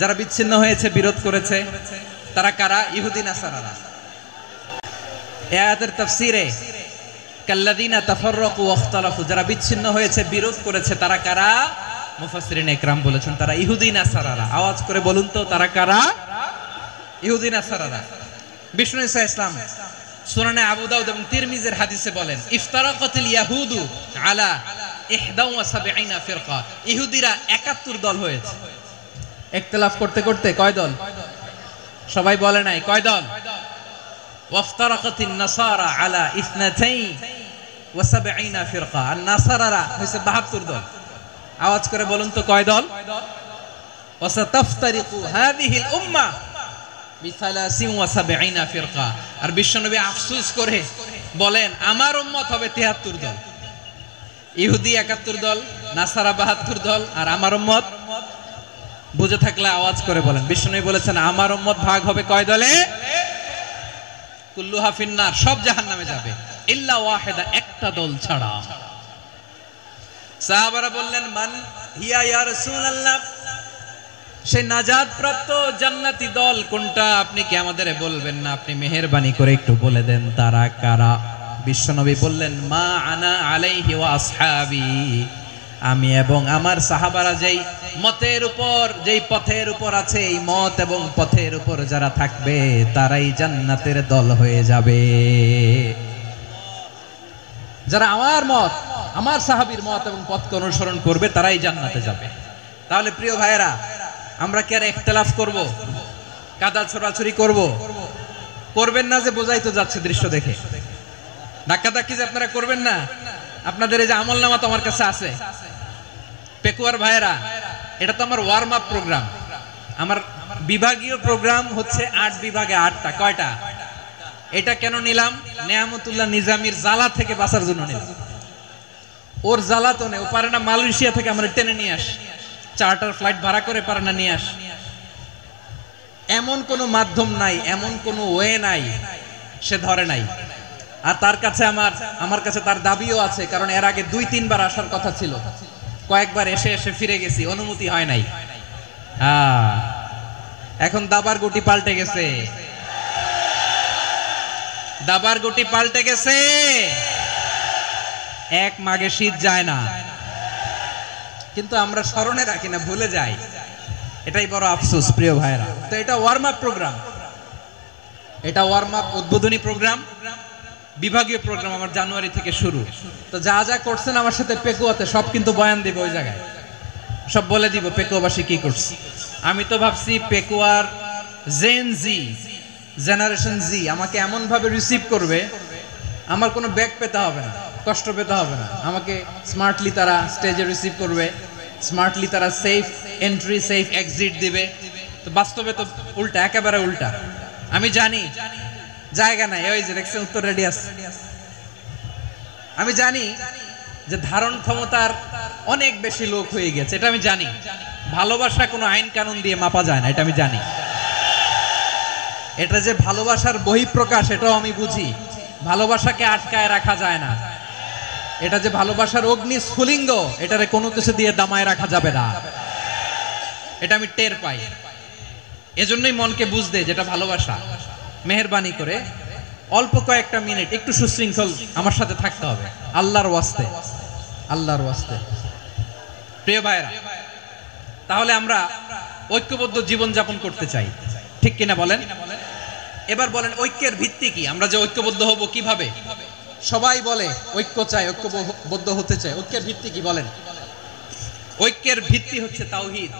যারা বিচ্ছিন্ন হয়েছে, বিরোধ করেছে, তারা কারা? ইহুদি নাসারারা। এই আয়াতের তাফসীরে কাল্লাযীনা তাফাররাকু ওয়াখতালাফু, যারা বিচ্ছিন্ন হয়েছে, বিরোধ করেছে, তারা কারা? মুফাসসিরিন ইকরাম বলেছেন তারা ইহুদি নাসারারা। আওয়াজ করে বলুন তো, তারা কারা? ইহুদি নাসারারা। বিষ্ণু ঈসা ইসলাম সুনানে আবু দাউদ এবং তিরমিজির হাদিসে বলেন, ইফতারাকাতিল ইয়াহুদু আলা 71 ফিরকা, ইহুদিরা 71 দল হয়েছে। ইখতিলাফ করতে করতে কয় দল? সবাই বলে নাই, কয় দল? ওয়াফতারাকাতিন নাসারা আলা 72 ফিরকা, আর নাসারারা হইছে 72 দল। আওয়াজ করে বলুন তো, কয় দল? ওয়াসাতাফতারিকু হাযিহিল উম্মাহ বি73 ফিরকা। আর বিশ্বনবী আফসোস করে বলেন, আমার উম্মত হবে 73 দল। ইহুদি 71 দল, নাসারা 72 দল, আর আমার উম্মত, বুঝে থাকলে আওয়াজ করে বলেন। বিশ্বনবী বলেছেন, আমার উম্মত ভাগ হবে কয় দলে? কুল্লুহা ফিন্নার, সব জাহান্নামে যাবে, ইল্লা ওয়াহিদা, একটা দল ছাড়া। সাহাবারা বললেন, মান হিয়া ইয়া রাসূলুল্লাহ, সেই নাজাত প্রাপ্ত জান্নাতি দল কোনটা? আপনি কি আমাদের বলবেন না? আপনি মেহেরবানি করে একটু বলে দেন তারা কারা। বিশ্বনবী বললেন, মা আনা আলাইহি ওয়া আসহাবি, আমি এবং আমার সাহাবারা যেই মতের উপর, যেই পথের উপর আছে, এই মত এবং পথের উপর যারা থাকবে তারাই জান্নাতের দল হয়ে যাবে। যারা আমার মত, আমার সাহাবীর মত এবং পথকে অনুসরণ করবে তারাই জান্নাতে যাবে। তাহলে প্রিয় ভাইয়েরা, আমরা কি আর ইখতিলাফ করব, কাদা ছোড়াছুরি করব? করবেন না যে বোঝাই তো যাচ্ছে দৃশ্য দেখে। ধাক্কাধাক্কি যে আপনারা করবেন না, আপনাদের এই যে আমলনামা তো আমার কাছে আছে। পেকুয়ার ভাইরা, এটা তো আমার ওয়ার্ম আপ প্রোগ্রাম। আমার বিভাগীয় প্রোগ্রাম হচ্ছে 8 বিভাগে 8টা। কয়টা? এটা কেন নিলাম? নেয়ামতুল্লাহ নিজামীর জ্বালা থেকে বাঁচার জন্য নিলাম। ওর জ্বালা তো নেই, ও পারে না মালয়েশিয়া থেকে আমরা টেনে নিয়ে আস, চার্টার ফ্লাইট ভাড়া করে পারে না নিয়ে আস। এমন কোনো মাধ্যম নাই, এমন কোনো ওয়ে নাই, সে ধরে নাই। আর তার কাছে আমার কাছে তার দাবিও আছে, কারণ এর আগে 2-3 বার আসার কথা ছিল, কয়েকবার এসে এসে ফিরে গেছি, অনুমতি হয় নাই। এখন দাবার গুটি পাল্টে গেছে, দাবার গুটি পাল্টে গেছে। এক মাঘে শীত যায় না, কিন্তু আমরা স্মরণে রাখি না, ভুলে যাই। এটাই বড় আফসোস প্রিয় ভাইরা। তো এটা ওয়ার্ম আপ প্রোগ্রাম, এটা ওয়ার্ম আপ উদ্বোধনী প্রোগ্রাম, বিভাগীয় প্রোগ্রাম আমার জানুয়ারি থেকে শুরু। তো যা যা করছেন আমার সাথে পেকুয়াতে সব কিন্তু বয়ান দিব, ওই জায়গায় সব বলে দিব পেকুয়াবাসী কি করছে। আমি তো ভাবছি পেকুয়ার জেনারেশন জি আমাকে এমন ভাবে রিসিভ করবে, আমার কোনো ব্যাক পেতে হবে না, কষ্ট পেতে হবে না। আমাকে স্মার্টলি তারা স্টেজে রিসিভ করবে, স্মার্টলি তারা সেফ এন্ট্রি সেফ এক্সিট দিবে। তো বাস্তবে তো উল্টা, একেবারে উল্টা। আমি জানি জায়গা নাই, ওই যে দেখছেন উত্তর রেডি আছে। আমি জানি যে ধারণ ক্ষমতার অনেক বেশি লোক হয়ে গেছে, এটা আমি জানি। ভালোবাসা কোনো আইন কানুন দিয়ে মাপা যায় না, এটা আমি জানি। এটা যে ভালোবাসার বহিঃপ্রকাশ, এটাও আমি বুঝি। ভালোবাসাকে আটকায় রাখা যায় না। এটা যে ভালোবাসার অগ্নি স্ফুলিঙ্গ, এটারে কোনো কিছু দিয়ে দামায় রাখা যাবে না, এটা আমি টের পাই। এজন্যই মনকে বুঝতে যেটা ভালোবাসা। মেহেরবানি করে অল্প কয়েকটা মিনিট একটু সুশৃঙ্খল আমার সাথে থাকতে হবে, আল্লাহর ওয়াস্তে, আল্লাহর ওয়াস্তে। প্রিয় ভাইরা, তাহলে আমরা ঐক্যবদ্ধ জীবন যাপন করতে চাই, ঠিক কিনা বলেন? এবার বলেন ঐক্যের ভিত্তি কি? আমরা যে ঐক্যবদ্ধ হব কিভাবে? সবাই বলে ঐক্য চাই, ঐক্যবদ্ধ হতে চাই। ঐক্যের ভিত্তি কি বলেন? ঐক্যের ভিত্তি হচ্ছে তাওহীদ।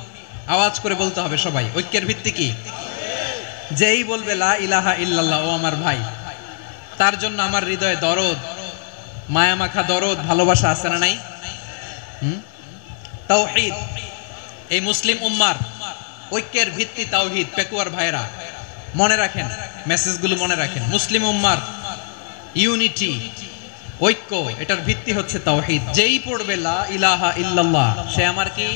আওয়াজ করে বলতে হবে সবাই, ঐক্যের ভিত্তি কি? যেই বলবে লা ইলাহা ইল্লাল্লাহ, ও আমার ভাই, তার জন্য আমার হৃদয়ে দরদ, মায়ামাখা দরদ, ভালোবাসা আছে না নাই? তাওহীদ। এই মুসলিম উম্মার ঐক্যের ভিত্তি তাওহীদ। পেকুয়ার ভাইরা মনে রাখেন, মেসেজগুলো মনে রাখেন। মুসলিম উম্মার ইউনিটি, ঐক্য, এটার ভিত্তি হচ্ছে তাওহীদ। যেই পড়বে লা ইলাহা ইল্লাল্লাহ, সে আমার কি?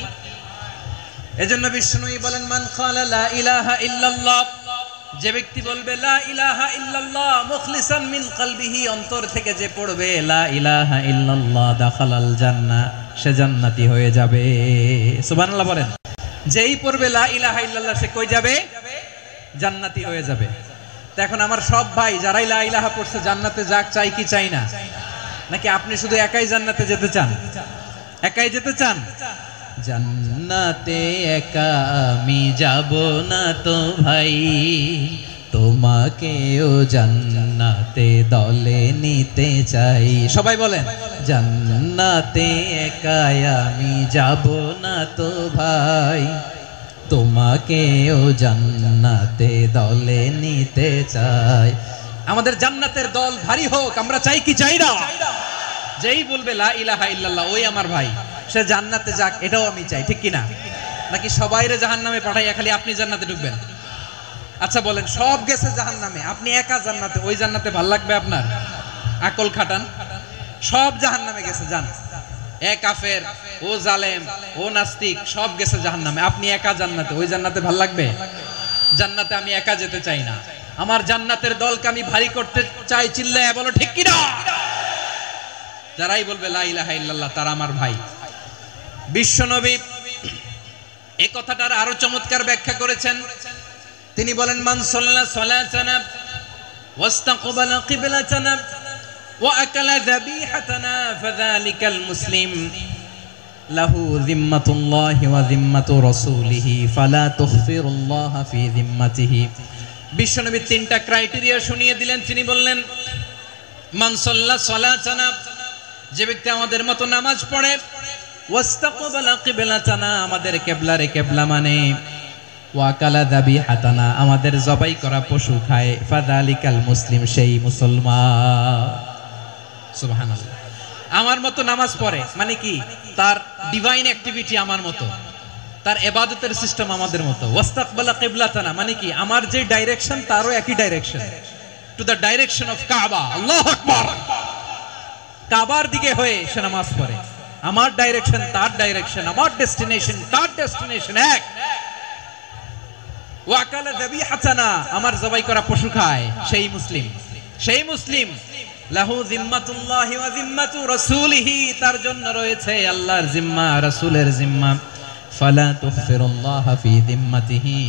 এজন্য বিষ্ণুই বলেন মান ক্বালা লা ইলাহা ইল্লাল্লাহ, যে ব্যক্তি বলবে লা ইলাহা ইল্লাল্লাহ মুখলিসান মিন কলবিহি, অন্তর থেকে যে পড়বে লা ইলাহা ইল্লাল্লাহ, দাখালাল জান্নাহ, সে জান্নাতি হয়ে যাবে। সুবহানাল্লাহ বলেন। যেই পড়বে লা ইলাহা ইল্লাল্লাহ, সে কই যাবে? জান্নাতি হয়ে যাবে। তো এখন আমার সব ভাই যারাই লা ইলাহা পড়ছে জান্নাতে যাক, চাই কি চাই না? নাকি আপনি শুধু একাই জান্নাতে যেতে চান? একাই যেতে চান? জান্নাতে একা আমি যাব না তো ভাই, তোমাকেও জান্নাতে দলে নিতে চাই। সবাই বলেন জান্নাতে একা আমি যাব না তো ভাই, তোমাকেও জান্নাতে দলে নিতে চাই। আমাদের জান্নাতের দল ভারী হোক, আমরা চাই কি চাই না? যেই বলবে লা ইলাহা ইল্লাল্লাহ, ওই আমার ভাই, সে জান্নাতে যাক, এটাও আমি চাই, ঠিক কিনা? নাকি সবাইরে জাহান্নামে পাঠাইয়া খালি আপনি জান্নাতে ঢুকবেন? আচ্ছা বলেন, সব গেছে জাহান্নামে, আপনি একা জান্নাতে, ওই জান্নাতে ভাল লাগবে আপনার? আকল খাটান। সব জাহান্নামে গেছে, জান। এ কাফের, ও জালেম, ও নাস্তিক, সব গেছে জাহান্নামে, আপনি একা জান্নাতে, ওই জান্নাতে ভাল লাগবে? জান্নাতে আমি একা যেতে চাই না, আমার জান্নাতের দলকে আমি ভারী করতে চাই। চিল্লায়া বলো ঠিক কিনা? যারাই বলবে লা ইলাহা ইল্লাল্লাহ, তারা আমার ভাই। বিশ্বনবী এই কথাটার আরো চমৎকার ব্যাখ্যা করেছেন। তিনি বলেন মান সাল্লা সালাতানা ওয়াস্তাকবালা কিবলাতানা ওয়া আকালা যাবিহাতানা ফাযালিকাল মুসলিম লাহু যিম্মাতুল্লাহি ওয়া যিম্মাতু রাসূলিহি ফালা তুখফিরুল্লাহা ফি যিম্মাতিহি। বিশ্বনবী তিনটা ক্রাইটেরিয়া শুনিয়ে দিলেন। তিনি বললেন মান সাল্লা সালাতানা, যে ব্যক্তি আমাদের মতো নামাজ পড়ে, ওয়াস্তাকবালা কিবলাতানা, আমাদের কিবলারে কিবলা মানে, ওয়াকালা যাবিহাতানা, আমাদের জবাই করা পশু খায়, ফাযালিকাল মুসলিম, সেই মুসলমান। সুবহানাল্লাহ। আমার মতো নামাজ পড়ে মানে কি, তার ডিভাইন অ্যাক্টিভিটি আমার মতো, তার ইবাদতের সিস্টেম আমাদের মতো। ওয়াস্তাকবালা কিবলাতানা মানে কি, আমার যে ডাইরেকশন তারও একই direction, to the direction of কাবা। আল্লাহু আকবার। কাবার দিকে হয়ে সে নামাজ পড়ে, আমার ডাইরেকশন তার ডাইরেকশন, আমার ডেস্টিনেশন তার ডেস্টিনেশন এক। ওয়াকালা যাবিহাতানা, আমার জবাই করা পশু খায়, সেই মুসলিম, সেই মুসলিম। লাহু জিম্মাতুল্লাহি ওয়া জিম্মাতু রাসূলিহি, তার জন্য রয়েছে আল্লাহর জিম্মা, রাসূলের জিম্মা। ফালা তুখফিরুল্লাহা ফি জিম্মাতিহি,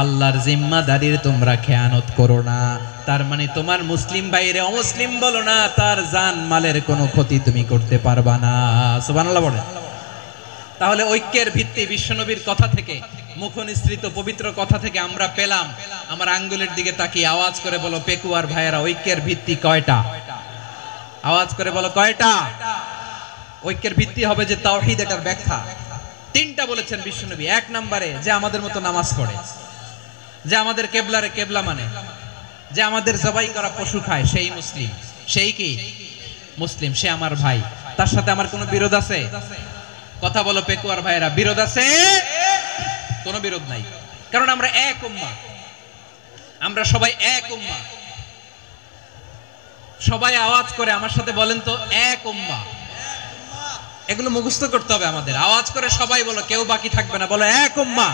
আল্লাহর জিম্মাদারির তোমরা খেয়ানত করো না। তার মানে তোমার মুসলিম বাইরে অমুসলিম বলো না, তার জান মালের কোনো ক্ষতি তুমি করতে পারবা না। সুবহানাল্লাহ বলেন। তাহলে ঐক্যের ভিত্তি বিশ্বনবীর কথা থেকে, মুখনিসৃত পবিত্র কথা থেকে আমরা পেলাম। আমার আঙ্গুলের দিকে তাকিয়ে আওয়াজ করে বলো পেকুয়ার ভাইয়েরা, ঐক্যের ভিত্তি কয়টা? আওয়াজ করে বলো কয়টা? ঐক্যের ভিত্তি হবে যে তাওহীদ, এটার ব্যাখ্যা তিনটা বলেছেন বিশ্বনবী। এক নম্বরে যে আমাদের মতো নামাজ পড়ে, যে আমাদের কেবলারে কেবলা মানে, যে আমাদের জবাই করা পশু খায়, সেই মুসলিম। সেই কি মুসলিম? সে আমার ভাই, তার সাথে আমার কোনো বিরোধ আছে? কথা বলো পেকুয়ার ভাইয়েরা, বিরোধ আছে? কোনো বিরোধ নাই, কারণ আমরা এক উম্মাহ, আমরা সবাই এক উম্মাহ। সবাই আওয়াজ করে আমার সাথে বলেন তো, এক উম্মাহ। এগুলো মুখস্থ করতে হবে আমাদের। আওয়াজ করে সবাই বলো, কেউ বাকি থাকবে না, বলো এক উম্মাহ।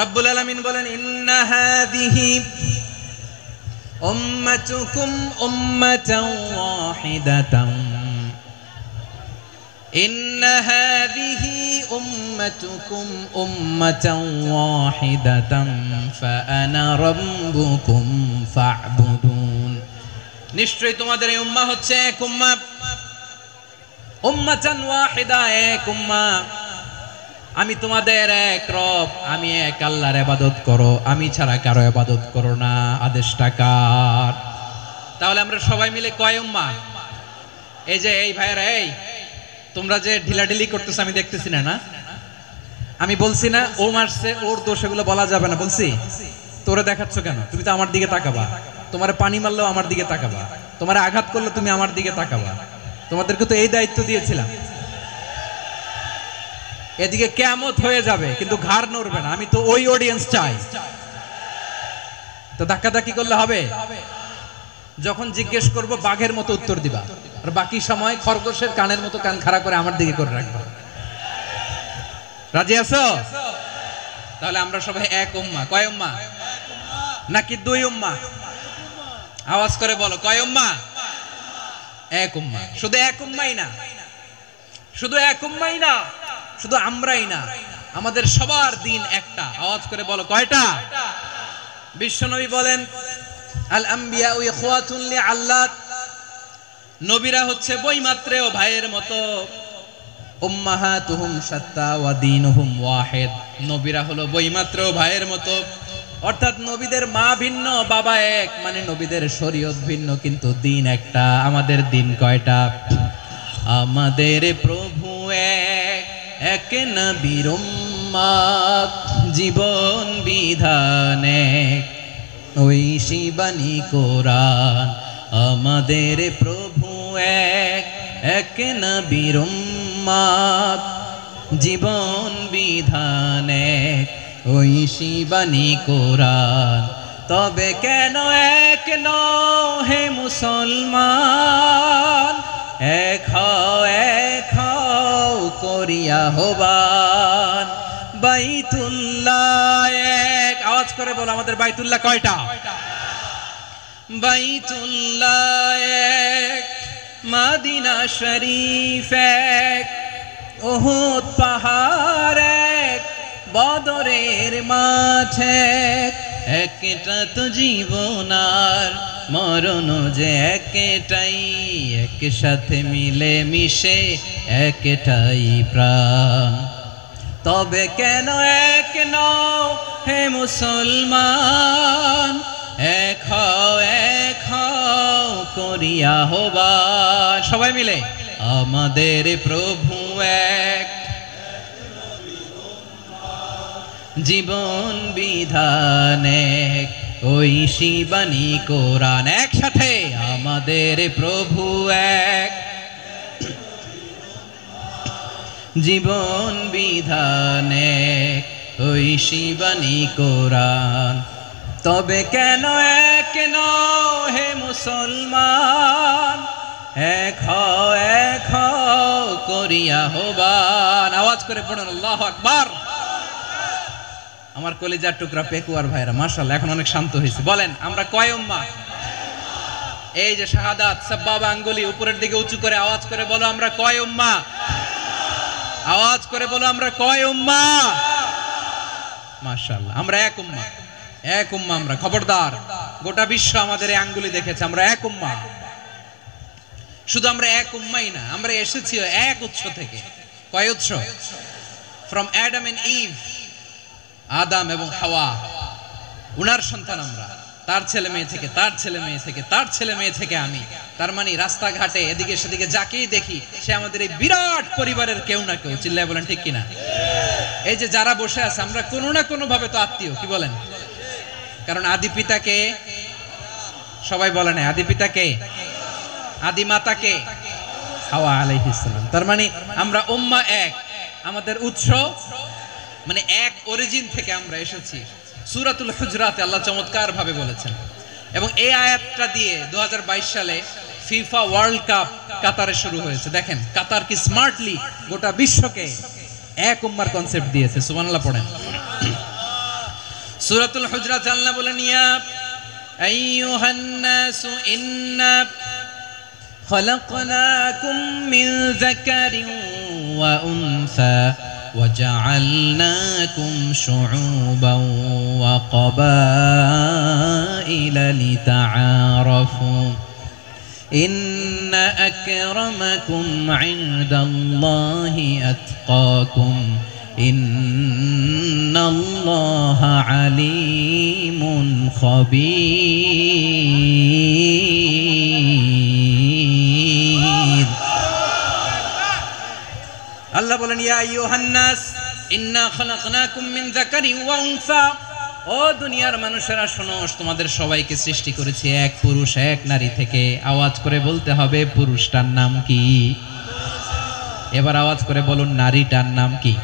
রব্বুল আলামিন বলেন, ইন্না হাযিহি উম্মাতুকুম উম্মাতান ওয়াহিদাতান, ইন্না হাযিহি উম্মাতুকুম উম্মাতান ওয়াহিদাতান ফাআনা রাব্বুকুম ফা'বুদুন। নিশ্চয়ই তোমাদের এই উম্মাহ হচ্ছে এক উম্মাহ, উম্মাতান ওয়াহিদা, এক উম্মাহ। আমি তোমাদের এক রব, আমি এক আল্লাহর ইবাদত করো, আমি ছাড়া কারো ইবাদত করো না। আদেশটা কার? তাহলে আমরা সবাই মিলে কয় উম্মাহ? এই যে এই ভাইয়েরা, এই তোমরা যে ঢিলাঢিলি করতেছ আমি দেখতেছি না। আমি বলছি না ও মারছে, ওর দোষ, এগুলো বলা যাবে না। বলছি তোরে দেখাচ্ছ কেন? তুমি তো আমার দিকে তাকাবা। তোমার পানি মারলেও আমার দিকে তাকাবা, তোমার আঘাত করলে তুমি আমার দিকে তাকাবা। তোমাদেরকে তো এই দায়িত্ব দিয়েছিলাম। এদিকে কিয়ামত হয়ে যাবে কিন্তু ঘাড় নড়বে না। আমি তো ওই অডিয়েন্স চাই। তো ধাক্কাধাক্কি করলে হবে? যখন জিজ্ঞেস করব বাঘের মতো উত্তর দিবা, আর বাকি সময় খরগোশের কানের মতো কান খাড়া করে আমার দিকে করে রাখবা। রাজি আছো? তাহলে আমরা সবাই এক উম্মাহ। কয় উম্মাহ? নাকি দুই উম্মাহ? আওয়াজ করে বলো, কয় উম্মাহ? এক উম্মাহ। শুধু এক উম্মাহই না, শুধু এক উম্মাহই না, শুধু আমরাই না, আমাদের সবার দিন একটা। আওয়াজ করে বলো কয়টা? বিশ্বনবী বলেন, আল আম্বিয়া ইখওয়াতুন লিআল্লাত, নবীরা হচ্ছে বৈমাত্রেয় ভাইয়ের মতো। উম্মাহাতুহুম শাত্তা ওয়া দীনুহুম ওয়াহিদ, নবীরা হলো বৈমাত্রেয় ভাইয়ের মতো। অর্থাৎ নবীদের মা ভিন্ন, বাবা এক, মানে নবীদের শরীয়ত ভিন্ন কিন্তু দিন একটা। আমাদের দিন কয়টা? আমাদের প্রভু এক, এক নবীর উম্মাহ, জীবন বিধান এক, ওই শিবানী কোরআন। আমাদের প্রভু এক, এক নবীর উম্মাহ, জীবন বিধান এক, ওই শিবানী কোরআন। তবে কেন এক নও হে মুসলমান? এক হও করিয়া হবান। বাইতুল্লাহ এক। আওয়াজ করে বলো, আমাদের বাইতুল্লাহ কয়টা? বাইতুল্লাহ এক, মদিনা শরীফ এক, উহুদ পাহাড় এক, বদরের মাঠ এক। একটা তো জীবন আর মরণ যে একটাই, একসাথে মিলে মিশে একটাই প্রাণ। তবে কেন এক নও হে মুসলমান? এক হও করিয়া হবান। সবাই মিলে, আমাদের প্রভু এক, জীবন বিধানে ঐশী বাণী কোরআন। একসাথে আমাদের প্রভু এক, জীবন বিধানে ঐশী বাণী কোরআন। তবে কেন এক নও হে মুসলমান, এক হও করিয়া হবান। আওয়াজ করে পড়ুন আল্লাহু আকবার। আমার কলিজার টুকরা পেকুয়ার ভাইরা মাশাআল্লাহ এখন অনেক শান্ত হয়েছে। বলেন আমরা কয় উম্মাহ? এই যে শাহাদাত সাব্বাবা আঙ্গুলি উপরের দিকে উঁচু করে আওয়াজ করে বলো আমরা কয় উম্মাহ? আওয়াজ করে বলো আমরা কয় উম্মাহ? মাশাআল্লাহ আমরা এক উম্মাহ, এক উম্মাহ আমরা। খবরদার, গোটা বিশ্ব আমাদের এই আঙ্গুলি দেখেছে আমরা এক উম্মাহ। শুধু আমরা এক উম্মাই না, আমরা এসেছি এক উৎস থেকে। কয় উৎস? ফ্রম অ্যাডাম এন্ড ইভ, আদম এবং হাওয়া, উনার সন্তান আমরা। তার ছেলে মেয়ে থেকে, তার ছেলে মেয়ে থেকে, তার ছেলে মেয়ে থেকে আমি। তার মানে রাস্তাঘাটে এদিকে সেদিকে যাকেই দেখি সে আমাদের এই বিরাট পরিবারের কেউ না কেউ। চিল্লায় বলেন ঠিক কিনা? এই যে যারা বসে আছে আমরা কোনো না কোনো ভাবে তো আত্মীয়, কি বলেন? কারণ আদি পিতাকে সবাই বলে না, আদি পিতাকে, আদি মাতাকে হাওয়া আলাইহিস সালাম। তার মানে আমরা উম্মাহ এক, আমাদের উৎস মানে এক অরিজিন থেকে আমরা এসেছি। সূরাতুল হুজরাতে আল্লাহ চমৎকার ভাবে বলেছেন। এবং এই আয়াতটা দিয়ে 2022 সালে ফিফা ওয়ার্ল্ড কাপ কাতারে শুরু হয়েছে। দেখেন কাতার কি স্মার্টলি গোটা বিশ্বকে এক উম্মার কনসেপ্ট দিয়েছে। সুবহানাল্লাহ পড়েন। সূরাতুল হুজরাত আল্লাহ বলেন ইয়া আইয়ুহান নাসু ইন্না খলাকনাকুম মিন যাকারিন ওয়া উনসা وجعلناكم شعوبا وقبائل لتعارفوا إن أكرمكم عند الله أتقاكم إن الله عليم خبير। আল্লাহ বলেন ইয়া আইয়ুহান নাস ইন্না খলাকনাকুম মিন যাকারিন ওয়া উনসা। ও দুনিয়ার মানুষেরা শোনো, তোমাদের সবাইকে সৃষ্টি করেছি এক পুরুষ এক নারী থেকে। আওয়াজ করে বলতে হবে পুরুষটার নাম কি? এবার আওয়াজ করে বলুন নারীটার নাম কি?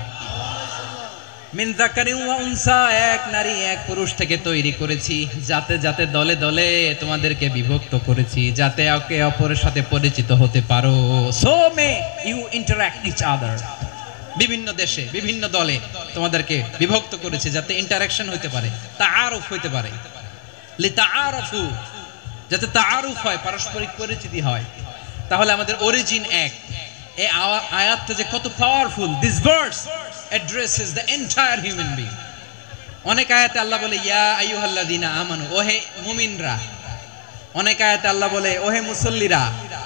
মিন যাকারিন ওয়া উনসা, এক নারী এক পুরুষ থেকে তৈরি করেছি। যাতে যাতে দলে দলে তোমাদেরকে বিভক্ত করেছি, যাতে একে অপরের সাথে পরিচিত হতে পারো। So may you interact each other. বিভিন্ন দেশে বিভিন্ন দলে তোমাদেরকে বিভক্ত করেছি যাতে ইন্টারঅ্যাকশন হতে পারে, তাআরুফ হতে পারে। লিতাআরফু, যাতে তাআরুফ হয়, পারস্পরিক পরিচিতি হয়। তাহলে আমাদের অরিজিন এক। এই আয়াতটা যে কত powerful. This verse addresses the entire human being. অনেক আয়াতে আল্লাহ বলে ইয়া আইয়ুহাল্লাযীনা আমানু, ওহে মুমিনরা। অনেক আয়াতে আল্লাহ বলে ওহে মুসল্লিরা,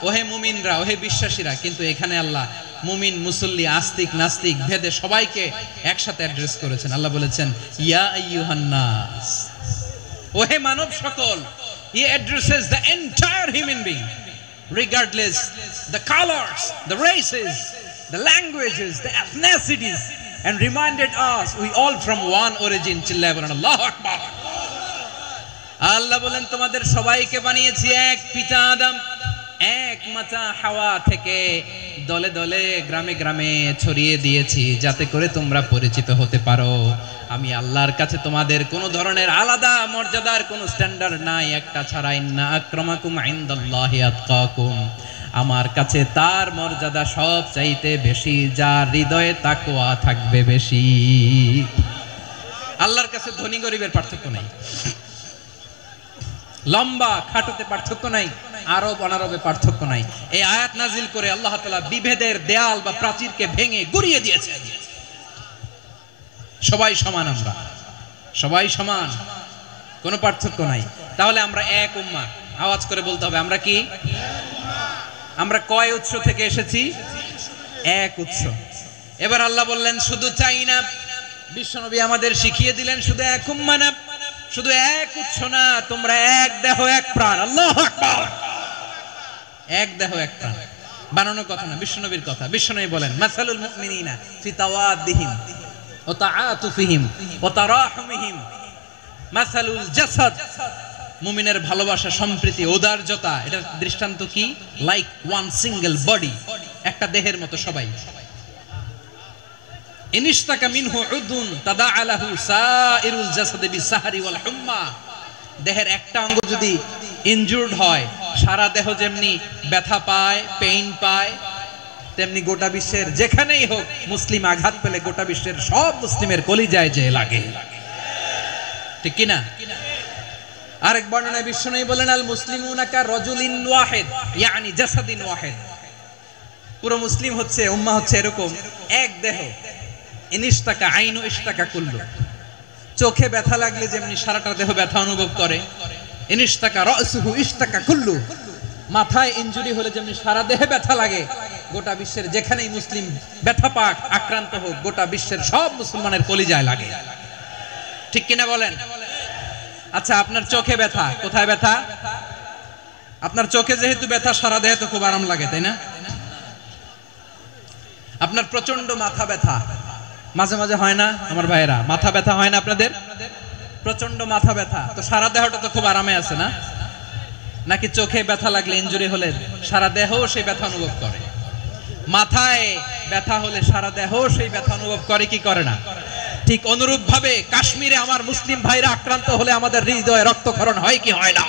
ওহে মুমিনরা, ওহে বিশ্বাসীরা। কিন্তু এখানে আল্লাহ মুমিন মুসল্লি আস্তিক নাস্তিক ভেদে সবাইকে একসাথে অ্যাড্রেস করেছেন। আল্লাহ বলেছেন ইয়া আইয়ুহান নাস, ওহে মানব সকল। He addresses the entire human being regardless the colors, the races, the languages, the ethnicities, and reminded us we all from one origin. চিল্লায় বলেন আল্লাহু আকবার। আল্লাহ বলেন তোমাদের সবাইকে বানিয়েছি এক পিতা আদম, এক মাতা হাওয়া থেকে। দলে দলে গ্রামে গ্রামে ছড়িয়ে দিয়েছি যাতে করে তোমরা পরিচিত হতে পারো। আমি আল্লাহর কাছে তোমাদের কোনো ধরনের আলাদা মর্যাদার কোনো স্ট্যান্ডার্ড নাই একটা ছাড়া। ইন্না আক্রামাকুম ইনদাল্লাহি আতকাকুম, আমার কাছে তার মর্যাদা সব চাইতে বেশি যার হৃদয়ে তাকওয়া থাকবে বেশি। আল্লাহর কাছে ধনী গরিবের পার্থক্য নাই, লম্বা খাটোতে পার্থক্য নাই, আরব অনারবে পার্থক্য নাই। এই আয়াত নাজিল করে আল্লাহ তাআলা বিভেদের দেয়াল বা প্রাচীরকে ভেঙে গুড়িয়ে দিয়েছেন। সবাই সমান, আমরা সবাই সমান, কোনো পার্থক্য নাই। তাহলে আমরা এক উম্মাহ। আওয়াজ করে বলতে হবে আমরা কি? আমরা কয় উৎস থেকে এসেছি? এক উৎস। এবার আল্লাহ বললেন শুধু চাই না, বিশ্বনবী আমাদের শিখিয়ে দিলেন শুধু এক উম্মাহ না, শুধু এক উৎস না, তোমরা এক দেহ এক প্রাণ। আল্লাহু আকবার। এক দেহ এক প্রাণ বানানোর কথা না, বিশ্বনবীর কথা। বিশ্বনবী বলেন মাসালুল মুমিনিনা ফি তাওয়াদ্দিহিম ওয়া তাআতুফিহিম ওয়া তারাহুমিহিম মাসালুল জাসাদ, মুমিনের ভালোবাসা, সম্প্রীতি, ঔদার্যতা, এটার দৃষ্টান্ত কি? লাইক ওয়ান সিঙ্গেল বডি, একটা দেহের মতো সবাই। ইনিশতাকা মিনহু উদুন তাদাআ লাহু সাইরুল জাসাদি বিসাহরি ওয়াল হুম্মা, দেহের একটা অঙ্গ যদি ইনজুরড হয় সারা দেহ যেমনি ব্যথা পায়, পেইন পায়, তেমনি গোটা বিশ্বের যেখানেই হোক মুসলিম আঘাত পেলে গোটা বিশ্বের সব মুসলিমের কলিজায় যে লাগে, ঠিক কি না? আরেক বর্ণনায় বিশ্বনবী বলেন, আল মুসলিমুনা কা রাজুলিন ওয়াহিদ ইয়ানি জাসাদিন ওয়াহিদ, পুরো মুসলিম হচ্ছে, উম্মাহ হচ্ছে এরকম এক দেহ। ইনিশতাকা আইনু ইশতাকা কুল্লু, চোখে ব্যথা লাগলে যেমনি সারাটা দেহ ব্যথা অনুভব করে, ইনিশতাকা রাসুহু ইশতাকা কুল্লু, মাথায় ইনজুরি হলে যেমনি সারা দেহে ব্যথা লাগে, গোটা বিশ্বের যেখানেই মুসলিম ব্যথা পাক, আক্রান্ত হোক, গোটা বিশ্বের সব মুসলমানের কলিজায় লাগে, ঠিক কিনা বলেন? আচ্ছা, আপনার চোখে ব্যথা, কোথায় ব্যথা? আপনার চোখে যেহেতু ব্যথা, সারা দেহে তো খুব আরাম লাগে, তাই না? আপনার প্রচন্ড মাথা ব্যথা মাঝে মাঝে হয় না আমার ভাইয়েরা? মাথা ব্যথা হয় না আপনাদের? প্রচন্ড মাথা ব্যথা, তো সারা দেহটা তো খুব আরামে আছে না? নাকি চোখে ব্যথা লাগলে, ইনজুরি হলে সারা দেহ সেই ব্যথা অনুভব করে? মাথায় ব্যথা হলে সারা দেহ সেই ব্যথা অনুভব করে কি করে না? ঠিক অনুরূপ ভাবে কাশ্মীরে আমার মুসলিম ভাইরা আক্রান্ত হলে আমাদের হৃদয়ে রক্তক্ষরণ হয় কি হয় না?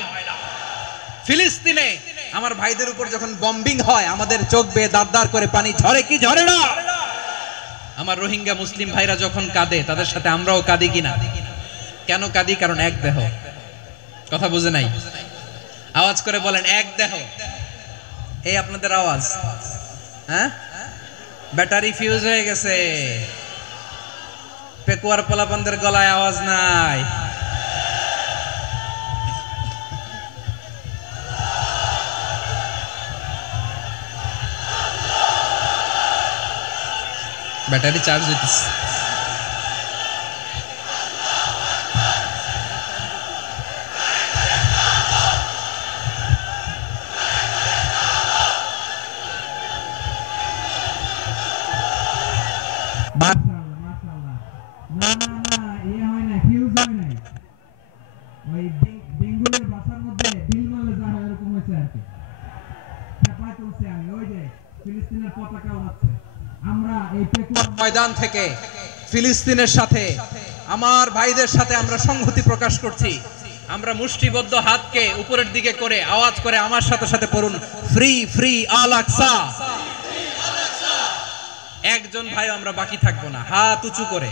ফিলিস্তিনে আমার ভাইদের উপর যখন বম্বিং হয় আমাদের চোখ বেয়ে দাঁড় দাঁড় করে পানি ঝরে কি ঝরে না? আমার রোহিঙ্গা মুসলিম ভাইরা যখন কাঁদে তাদের সাথে আমরাও কাঁদি কিনা? কেন কাঁদি? কারণ এক দেহ। কথা বুঝে নাই? আওয়াজ করে বলেন, এক দেহ। এই আপনাদের আওয়াজ, হ্যাঁ? ব্যাটারি ফিউজ হয়ে গেছে, পেকুয়ার পোলাপানদের গলায় আওয়াজ নাই। ব্যাটারি চার্জ হইতেছে। ময়দান থেকে ফিলিস্তিনের সাথে, আমার ভাইদের সাথে আমরা সংহতি প্রকাশ করছি। আমরা মুষ্টিবদ্ধ হাতকে উপরের দিকে করে আওয়াজ করে আমার সাথে সাথে পড়ুন, ফ্রি ফ্রি আল আকসা। একজন ভাই আমরা বাকি থাকবো না, হাত উঁচু করে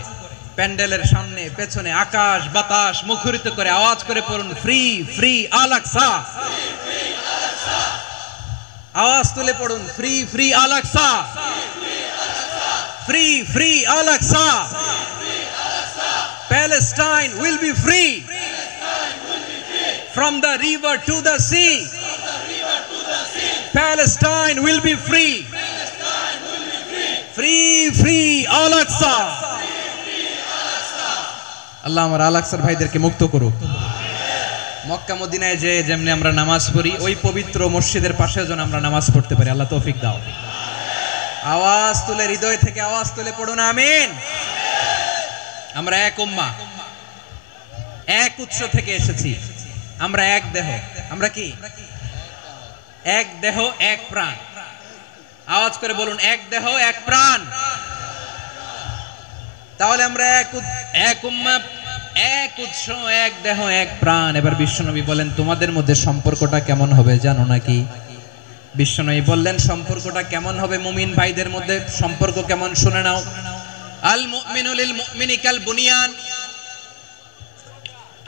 প্যান্ডেলের সামনে পেছনে আকাশ বাতাস মুখরিত করে আওয়াজ করে পড়ুন, ফ্রি ফ্রি আল আকসা। আওয়াজ তুলে পড়ুন, free free Al Aqsa, free free Al Aqsa. Palestine will be free from the river to the sea. Palestine will be free. Free free Al Aqsa. আল্লাহ আমার আল আকসার ভাইদেরকে মুক্ত করুক। মক্কা মদিনায় যে যেমনি আমরা নামাজ পড়ি, ওই পবিত্র মসজিদের পাশে যেন আমরা নামাজ পড়তে পারি। আল্লাহ তৌফিক দাও। আওয়াজ তুলে, হৃদয় থেকে আওয়াজ তুলে পড়ুন আমিন। আমরা এক উম্মাহ, এক উৎস থেকে এসেছি, আমরা এক দেহ। আমরা কি? এক দেহ এক প্রাণ। আওয়াজ করে বলুন, এক দেহ এক প্রাণ। তাহলে আমরা এক উম্মাহ, এক উৎস, এক দেহ এক প্রাণ। এবার বিশ্বনবী বলেন, তোমাদের মধ্যে সম্পর্কটা কেমন হবে জানো নাকি? বিশ্বনবী বললেন, সম্পর্কটা কেমন হবে মুমিন ভাইদের মধ্যে? সম্পর্ক কেমন শুনে নাও। আল মুমিনু লিল মুমিনি কাল বুনিয়ান,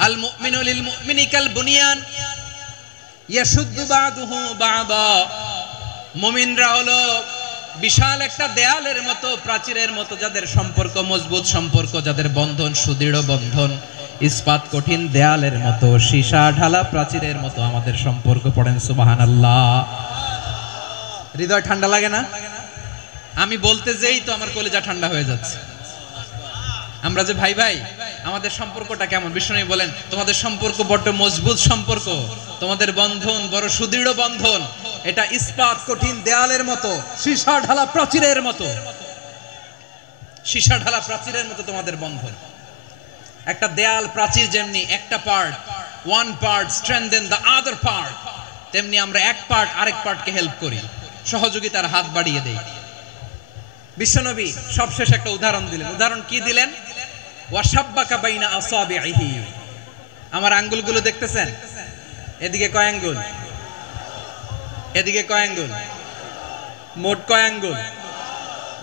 আল মুমিনু লিল মুমিনি কাল বুনিয়ান ইয়াশুদ্দু বাদুহু বাদা। মুমিনরা হলো বিশাল একটা দেয়ালের মতো, প্রাচীরের মতো, যাদের সম্পর্ক মজবুত সম্পর্ক, যাদের বন্ধন সুদৃঢ় বন্ধন, ইস্পাত কঠিন দেয়ালের মতো, সীসা ঢালা প্রাচীরের মতো আমাদের সম্পর্ক। পড়েন সুবহানাল্লাহ। হৃদয় ঠান্ডা লাগে না? আমি বলতে যেই তো আমার কলিজা ঠান্ডা হয়ে যাচ্ছে। আমরা যে ভাই ভাই, আমাদের সম্পর্কটা কেমন? বিষ্ণু বলেন, তোমাদের সম্পর্ক বড্ড মজবুত সম্পর্ক, তোমাদের বন্ধন বড় সুদৃঢ় বন্ধন, এটা ইস্পাত কঠিন দেয়ালের মতো, সীসা ঢালা প্রাচীরের মতো। সীসা ঢালা প্রাচীরের মতো তোমাদের বন্ধন। একটা দেয়াল প্রাচীর যেমনি একটা part, one part strengthen the other part, তেমনি আমরা এক পার্ট আরেক পার্টকে হেল্প করি, সহযোগিতার হাত বাড়িয়ে দেই। বিশ্বনবী সবশেষ একটা উদাহরণ দিলেন। উদাহরণ কি দিলেন? ওয়াশাব্বাকা বাইনা আসাবিহি। আমার আঙ্গুলগুলো দেখতেছেন? এদিকে কয় আঙ্গুল, এদিকে কয় আঙ্গুল, মোট কয় আঙ্গুল?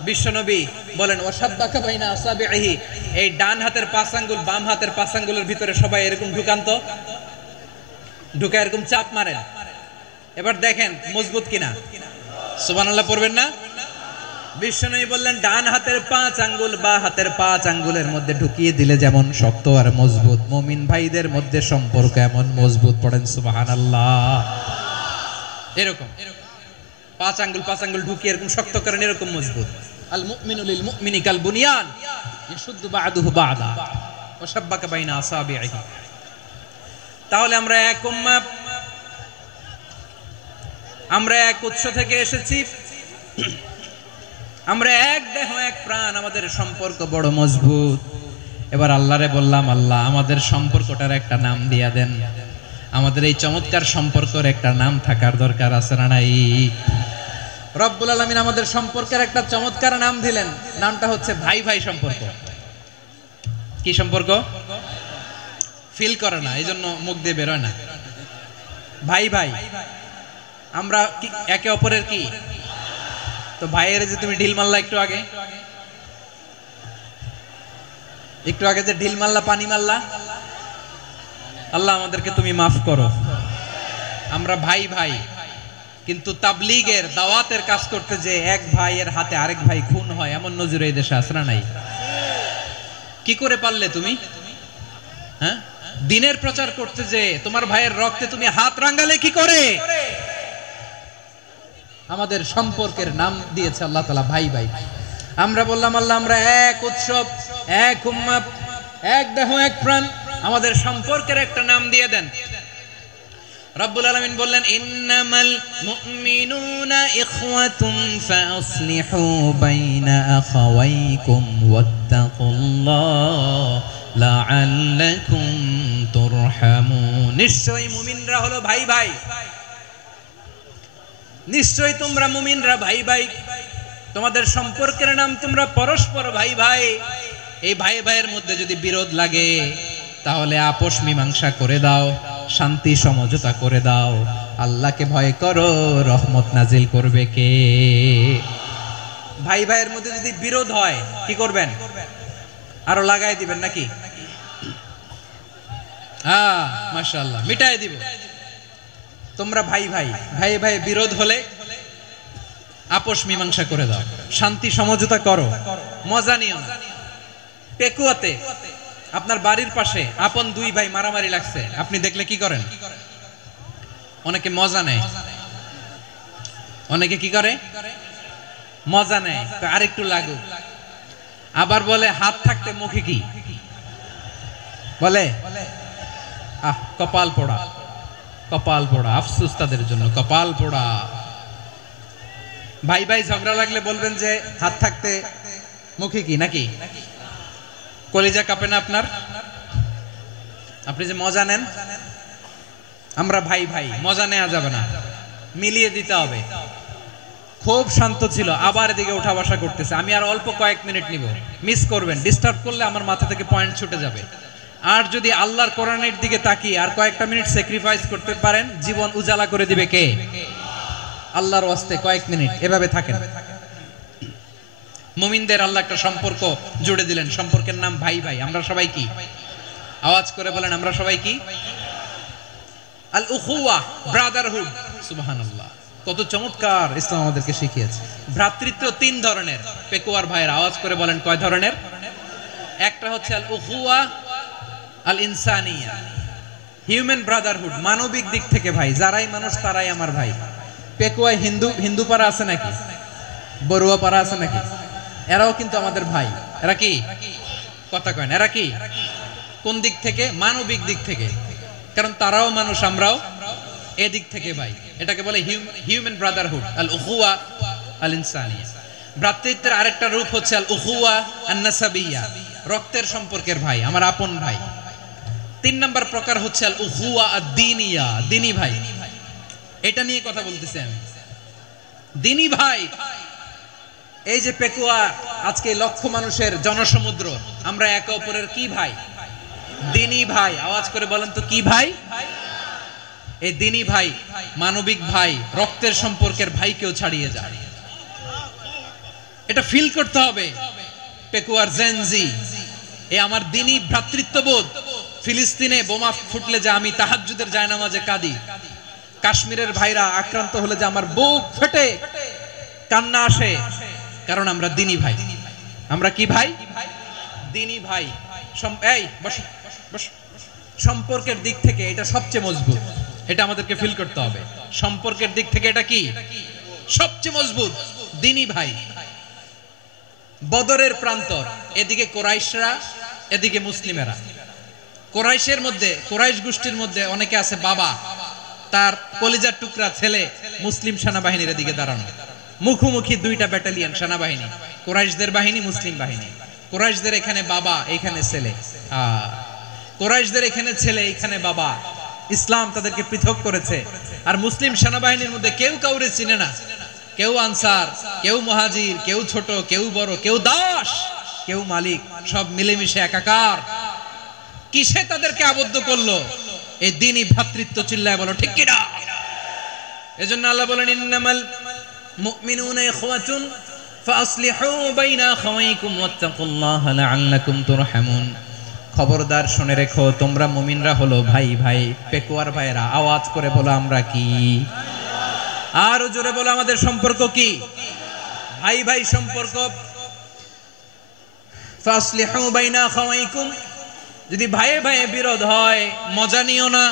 বিশ্বনবী বলেন ওয়াশাব্বাকা বাইনা আসাবিহি, এই ডান হাতের 5 আঙ্গুল বাম হাতের 5 আঙ্গুলের ভিতরে সবাই এরকম ঢুকান্ত, ঢুকা এরকম চাপ মারেন। এবার দেখেন মজবুত কিনা। সুবহানাল্লাহ পড়বেন না? বিশ্বনবী বললেন ডান হাতের 5 আঙ্গুল বা হাতের 5 আঙ্গুলের মধ্যে ঢুকিয়ে দিলে যেমন শক্ত আর মজবুত, মুমিন ভাইদের মধ্যে সম্পর্ক এমন মজবুত। পড়েন সুবহানাল্লাহ। এরকম 5 আঙ্গুল ঢুকিয়ে এরকম শক্ত করেন, এরকম মজবুত। আল মুমিনু লিল মুমিনি কাল বুনিয়ান ইয়াশুদ্দু বা'দুহু বা'দা ওয়া শাব্বাকা বাইনা আসাবিহি। তাহলে আমরা এক উম্মাহ, আমরা এক উৎস থেকে এসেছি, আমরা এক দেহ এক প্রাণ, আমাদের সম্পর্ক বড় মজবুত। এবার আল্লাহরে বললাম, আল্লাহ আমাদের সম্পর্কটার একটা নাম দিয়া দেন। আমাদের এই চমৎকার সম্পর্কের একটা নাম থাকার দরকার আছে না নাই? রব্বুল আলামিন আমাদের সম্পর্কের একটা চমৎকার নাম দিলেন। নামটা হচ্ছে ভাই ভাই সম্পর্ক। কি সম্পর্ক? ফিল করে না, এই জন্য মুখ দিয়ে বেরোয় না। ভাই ভাই, আমরা একে অপরের কি? তো ভাইয়ের যে তুমি ঢিল মারলা একটু আগে, একটু আগে যে ঢিল মারলা, পানি মারলা, আল্লাহ আমাদেরকে তুমি মাফ করো। আমরা ভাই ভাই, কিন্তু তাবলীগের দাওয়াতের কাজ করতে যে এক ভাইয়ের হাতে আরেক ভাই খুন হয়, এমন নজির এই দেশে আছে না নাই? কি করে পারলে তুমি? হ্যাঁ, দিনের প্রচার করতে যে তোমার ভাইয়ের রক্তে তুমি হাত রাঙ্গালে কি করে? আমাদের সম্পর্কের নাম দিয়েছে আল্লাহ তাআলা ভাই ভাই। আমরা বললাম আল্লাহ আমরা এক উৎসব, এক উম্মাহ, এক দেহ এক প্রাণ, আমাদের সম্পর্কের একটা নাম দিয়ে দেন। রব্বুল আলামিন বললেন ইন্নামাল মুমিনুনা ইখওয়াতুন ফাসলিহু বাইনা আখাওয়াইকুম ওয়াত্তাকুল্লাহ লাআল্লাকুম তুরহামুন। নিশ্চয়ই মুমিনরা হলো ভাই ভাই, নিশ্চয়ই তোমরা মুমিনরা ভাই ভাই, তোমাদের সম্পর্কের নাম তোমরা পরস্পর ভাই ভাই। এই ভাই ভাইয়ের মধ্যে যদি বিরোধ লাগে তাহলে আপোষ মীমাংসা করে দাও, শান্তি সমঝোতা করে দাও। আল্লাহকে ভয় করো, রহমত নাজিল করবে কে? ভাই ভাইয়ের মধ্যে যদি বিরোধ হয় কি করবেন? আরো লাগাই দিবেন নাকি? হ্যাঁ মাশাআল্লাহ, মিটাই দিব। তোমরা ভাই ভাই, ভাই ভাই বিরোধ হলে আপোষ মীমাংসা করে দাও, শান্তি সমঝোতা করো, মজা নিও না। পেকুয়াতে আপনার বাড়ির পাশে আপন দুই ভাই মারামারি লাগছে, আপনি দেখলে কি করেন? অনেকে মজা নেয়। অনেকে কি করে? মজা নেয়, আরেকটু লাগুক। আবার বলে হাত থাকতে মুখে কি বলে? কপাল পোড়া, কপাল পোড়া। আফসোস তাদের জন্য, কপাল পোড়া। ভাই ভাই ঝগড়া লাগলে বলবেন যে হাত থাকতে মুখে কি, নাকি? কলিজা কাঁপে না আপনার? আপনি যে মজা নেন। আমরা ভাই ভাই, মজা নেওয়া যাবে না, মিলিয়ে দিতে হবে। খুব শান্ত ছিল, আবার এদিকে উঠা বসা করতেছে। আমি আর অল্প কয়েক মিনিট নিব, মিস করবেন। ডিস্টার্ব করলে আমার মাথা থেকে পয়েন্ট ছুটে যাবে। আর যদি আল্লাহর কোরআনের দিকে তাকিয়ে আর কয়েকটা মিনিট স্যাক্রিফাইস করতে পারেন, জীবন উজালা করে দিবে কে? আল্লাহর ওয়াস্তে কয়েক মিনিট এভাবে থাকেন। মুমিনদের আল্লাহ একটা সম্পর্ক জুড়ে দিলেন, সম্পর্কের নাম ভাই ভাই। আমরা সবাই কি? আওয়াজ করে বলেন, আমরা সবাই কি? আল উখুওয়া, ব্রাদারহুড। সুবহানাল্লাহ, কত চমৎকার ইসলাম আমাদেরকে শিখিয়েছে। ভ্রাতৃত্ব 3 ধরনের। পেকুয়ার ভাইয়ের আওয়াজ করে বলেন কয় ধরনের? একটা হচ্ছে আল উখুওয়া আল ইনসানিয়া, হিউম্যান ব্রাদারহুড, মানবিক দিক থেকে ভাই। যারাই মানুষ তারাই আমার ভাই। পেকুয়ায় হিন্দু পাড়া আছে নাকি? বড়ুয়া পাড়া আছে নাকি? এরাও কিন্তু আমাদের ভাই। এরা কি? কথা কয় না। এরা কি? কোন দিক থেকে? মানবিক দিক থেকে। কারণ তারাও মানুষ, আমরাও এদিক থেকে ভাই। এটাকে বলে হিউম্যান ব্রাদারহুড, আল উখুওয়া আল ইনসানিয়া। ভ্রাতৃত্বের আরেকটা রূপ হচ্ছে আল উখুয়া আন-নাসাবিয়্যা, রক্তের সম্পর্কের ভাই, আমার আপন ভাই। 3 নাম্বার প্রকার হচ্ছে আল উখুয়া আদ-দীনিয়া, দ্বীনি ভাই। এটা নিয়ে কথা বলতেছি আমি। দ্বীনি ভাই, এই যে পেকুয়া আজকে লক্ষ মানুষের জনসমুদ্র, আমরা একে অপরের কি ভাই? দ্বীনি ভাই। আওয়াজ করে বলেন তো কি ভাই? এই দ্বীনি ভাই, মানবিক ভাই, রক্তের সম্পর্কের ভাইকেও ছাড়িয়ে যায়। এটা ফিল করতে হবে। পেকুয়ার জেনজি, এই আমার দ্বীনি ভ্রাতৃত্ববোধ। ফিলিস্তিনে বোমা ফুটলে যে আমি তাহাজ্জুদের জায়নামাজে কাঁদি, কাশ্মীরের ভাইরা আক্রান্ত হলে যে আমার বুক ফেটে কান্না আসে, কারণ আমরা দ্বীনি ভাই। আমরা কি ভাই? দ্বীনি ভাই। এই বসো বসো। সম্পর্কের দিক থেকে এটা সবচেয়ে মজবুত, এটা আমাদেরকে ফিল করতে হবে। সম্পর্কের দিক থেকে এটা কি সবচেয়ে মজবুত? দ্বীনি ভাই। বদরের প্রান্তর, এদিকে কোরাইশরা, এদিকে মুসলিমেরা। কোরাইশের মধ্যে, কোরাইশ গোষ্ঠীর মধ্যে অনেকে আছে বাবা, তার কলিজার টুকরা ছেলে মুসলিম সেনাবাহিনীর এদিকে দাঁড়ানো, মুখোমুখি দুইটা ব্যাটালিয়ন সেনাবাহিনী, কোরাইশদের বাহিনী, মুসলিম বাহিনী। কোরাইশদের এখানে বাবা, এখানে ছেলে। কোরাইশদের এখানে ছেলে, এখানে বাবা। ইসলাম তাদেরকে পৃথক করেছে। আর মুসলিম সেনাবাহিনীর মধ্যে কেউ কাউরে চিনে না, কেউ আনসার, কেউ মুহাজির, কেউ ছোট, কেউ বড়, কেউ দাস, কেউ মালিক, সব মিলেমিশে একাকার। কিসে তাদেরকে আবদ্ধ করলো? এই দ্বীনি ভ্রাতৃত্ব। চিল্লায় বলো ঠিক কিনা? এজন্য আল্লাহ বলেন ইন্নামাল মুমিনুনা ইখওয়াতুন ফাসলিহু বাইনা আখাওয়াইকুম ওয়াত্তাকুল্লাহা লাআল্লাকুম তুরহামুন। খবরদার শুনে রেখো, তোমরা মুমিনরা হলো ভাই ভাই। পেকুয়ার ভাইরা আওয়াজ করে বলো আমরা কি? আর জোরে বলো আমাদের সম্পর্ক কি? ভাই ভাই সম্পর্ক। ফাসলিহু বাইনা আখাওয়াইকুম, যদি ভাইয়ে ভাইয়ে বিরোধ হয় মজা নিও না।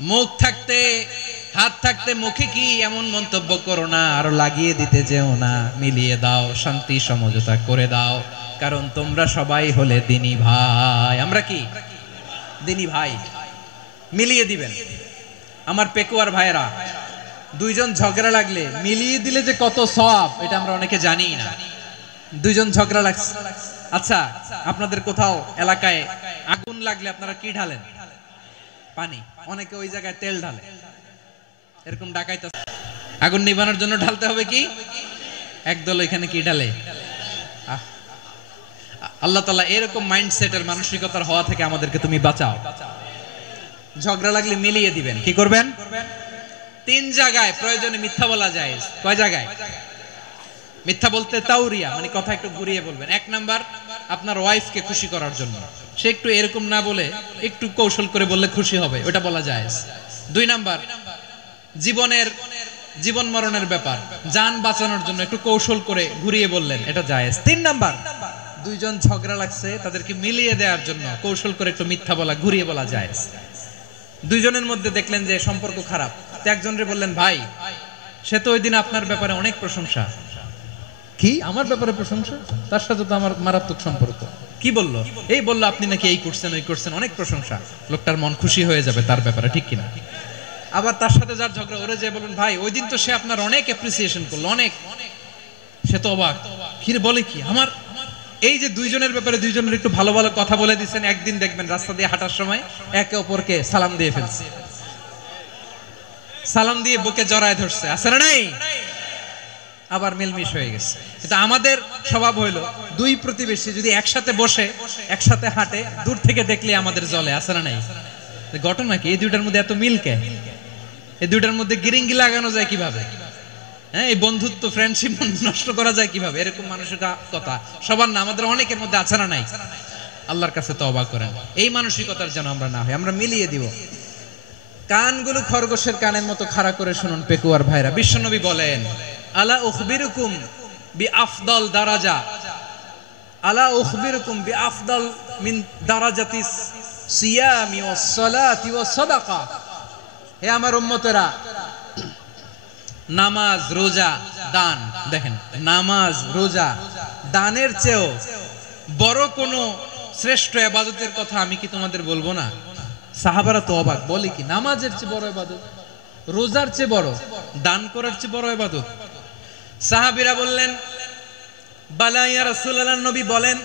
মুখ থাকতে হাত থাকতে মুখে কি এমন মন্তব্য করো না, আরো লাগিয়ে দিতে যেও না। মিলিয়ে দাও, শান্তি সমঝোতা করে দাও, কারণ তোমরা সবাই হলে দ্বীনি ভাই। আমরা কি? দ্বীনি ভাই। মিলিয়ে দিবেন। আমার পেকুয়ার ভাইরা, দুইজন ঝগড়া লাগলে মিলিয়ে দিলে যে কত সওয়াব, এটা আমরা অনেকে জানি না। দুইজন ঝগড়া লাগছে, আচ্ছা আপনাদের কোথাও এলাকায় আগুন লাগলে আপনারা কি ঢালেন? পানি। অনেকে ওই জায়গায় তেল ঢালে। এরকম ডাকাইতে আগুন নিভানোর জন্য ঢালতে হবে কি? একদল এখানে কি ঢালে? আল্লাহ তাআলা এরকম মাইন্ডসেটের মানসিকতার হওয়া থেকে আমাদেরকে তুমি বাঁচাও। ঝগড়া লাগলে মিলিয়ে দিবেন। কি করবেন? 3 জায়গায় প্রয়োজনে মিথ্যা বলা যায়। কয় জায়গায় মিথ্যা বলতে? তাউরিয়া, মানে কথা একটু ঘুরিয়ে বলবেন। 1 নাম্বার আপনার ওয়াইফকে খুশি করার জন্য, সে একটু এরকম না বলে একটু কৌশল করে বললে খুশি হবে, ওটা বলা যায়। 2 নাম্বার জীবন মরণের ব্যাপার, জান বাঁচানোর জন্য একটু কৌশল করে ঘুরিয়ে বললেন, এটা জায়েজ। 3 নাম্বার দুইজন ঝগড়া লাগছে, তাদেরকে মিলিয়ে দেওয়ার জন্য কৌশল করে একটু মিথ্যা বলা, ঘুরিয়ে বলা জায়েজ। দুইজনের মধ্যে দেখলেন যে সম্পর্ক খারাপ, তো একজনরে বললেন ভাই, সে তো ওই দিন আপনার ব্যাপারে অনেক প্রশংসা। কি আমার ব্যাপারে প্রশংসা? তার সাথে তো আমার মারাত্মক সম্পর্ক। কি বললো? এই বললো আপনি নাকি এই করছেন ওই করছেন, অনেক প্রশংসা। লোকটার মন খুশি হয়ে যাবে তার ব্যাপারে, ঠিক কিনা? আবার তার সাথে যার ঝগড়া, ওরে যে বলুন ভাই ওই দিন তো সে আপনার অনেক অ্যাপ্রিসিয়েশন করলো, অনেক। সে তো অবাক, কি বলে কি আমার? এই যে দুইজনের ব্যাপারে দুইজনের একটু ভালো ভালো কথা বলে দিচ্ছেন, একদিন দেখবেন রাস্তা দিয়ে হাঁটার সময় একে অপরকে সালাম দিয়ে ফেলছে, সালাম দিয়ে বুকে জড়ায় ধরছে, আছে না নাই? আবার মিলমিশ হয়ে গেছে। কিন্তু আমাদের স্বভাব হইলো দুই প্রতিবেশী যদি একসাথে বসে একসাথে হাঁটে, দূর থেকে দেখলে আমাদের জ্বলে, আছে না নাই? ঘটনা কি? এই দুইটার মধ্যে এত মিল কে? এই দুইটার মধ্যে গিরিঙ্গি লাগানো যায় কিভাবে? হ্যাঁ, এই বন্ধুত্ব ফ্রেন্ডশিপ নষ্ট করা যায় কিভাবে? এরকম মানসিকতা সবার না, আমাদের অনেকের মধ্যে আছে না নাই? আল্লাহর কাছে তওবা করেন এই মানসিকতার যেন আমরা না হই, আমরা মিলিয়ে দিব। কানগুলো খরগোশের কানের মতো খাড়া করে শুনুন পেকুয়ার ভাইরা। বিশ্বনবী বলেন আলা উখবিরুকুম বিআফদাল দারাজা, আলা উখবিরুকুম বিআফদাল মিন দারাজাতিস সিয়ামি ওয়াস সালাতি ওয়াস সাদাকা। হে আমার উম্মতেরা, নামাজ, রোজা, দান, দেখেন নামাজ, রোজা, দানের চেয়েও বড় কোন শ্রেষ্ঠ ইবাদতের কথা আমি কি তোমাদের বলবো না? সাহাবারা তো অবাক, বলে কি নামাজের চেয়ে বড় ইবাদত, রোজার চেয়ে বড়, দান করার চেয়ে বড় ইবাদত? সাহাবীরা বললেন, বালা ইয়া রাসূলুল্লাহ, নবী বলেন।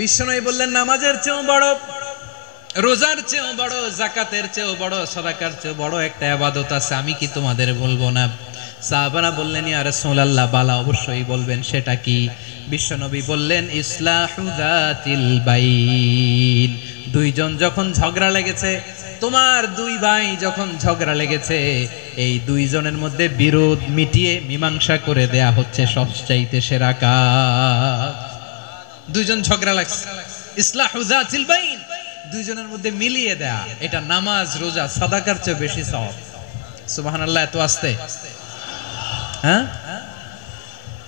বিশ্বনবী বললেন, নামাজের চেয়েও বড়, রোজার চেয়েও বড়, যাকাতের চেয়েও বড়, সাদাকার চেয়েও বড় একটা ইবাদত আছে, আমি কি তোমাদের বলবো না? সাহাবারা বললেন, ইয়া রাসূলুল্লাহ, বালা, অবশ্যই বলবেন, সেটা কি? বিশ্বনবী বললেন, ইসলাহু যাতিল বাইন। দুইজন যখন ঝগড়া লেগেছে, তোমার দুই ভাই যখন ঝগড়া লেগেছে, এই দুইজনের মধ্যে বিরোধ মিটিয়ে মীমাংসা করে দেয়া হচ্ছে সবচাইতে সেরা কাজ। দুইজন ঝগড়া লাগছে, ইসলাহু যাতিল বাইন, দুইজনের মধ্যে মিলিয়ে দেয়া, এটা নামাজ, রোজা, সাদাকার চেয়ে বেশি সওয়াব। সুবহানাল্লাহ, এত আস্তে, হ্যাঁ?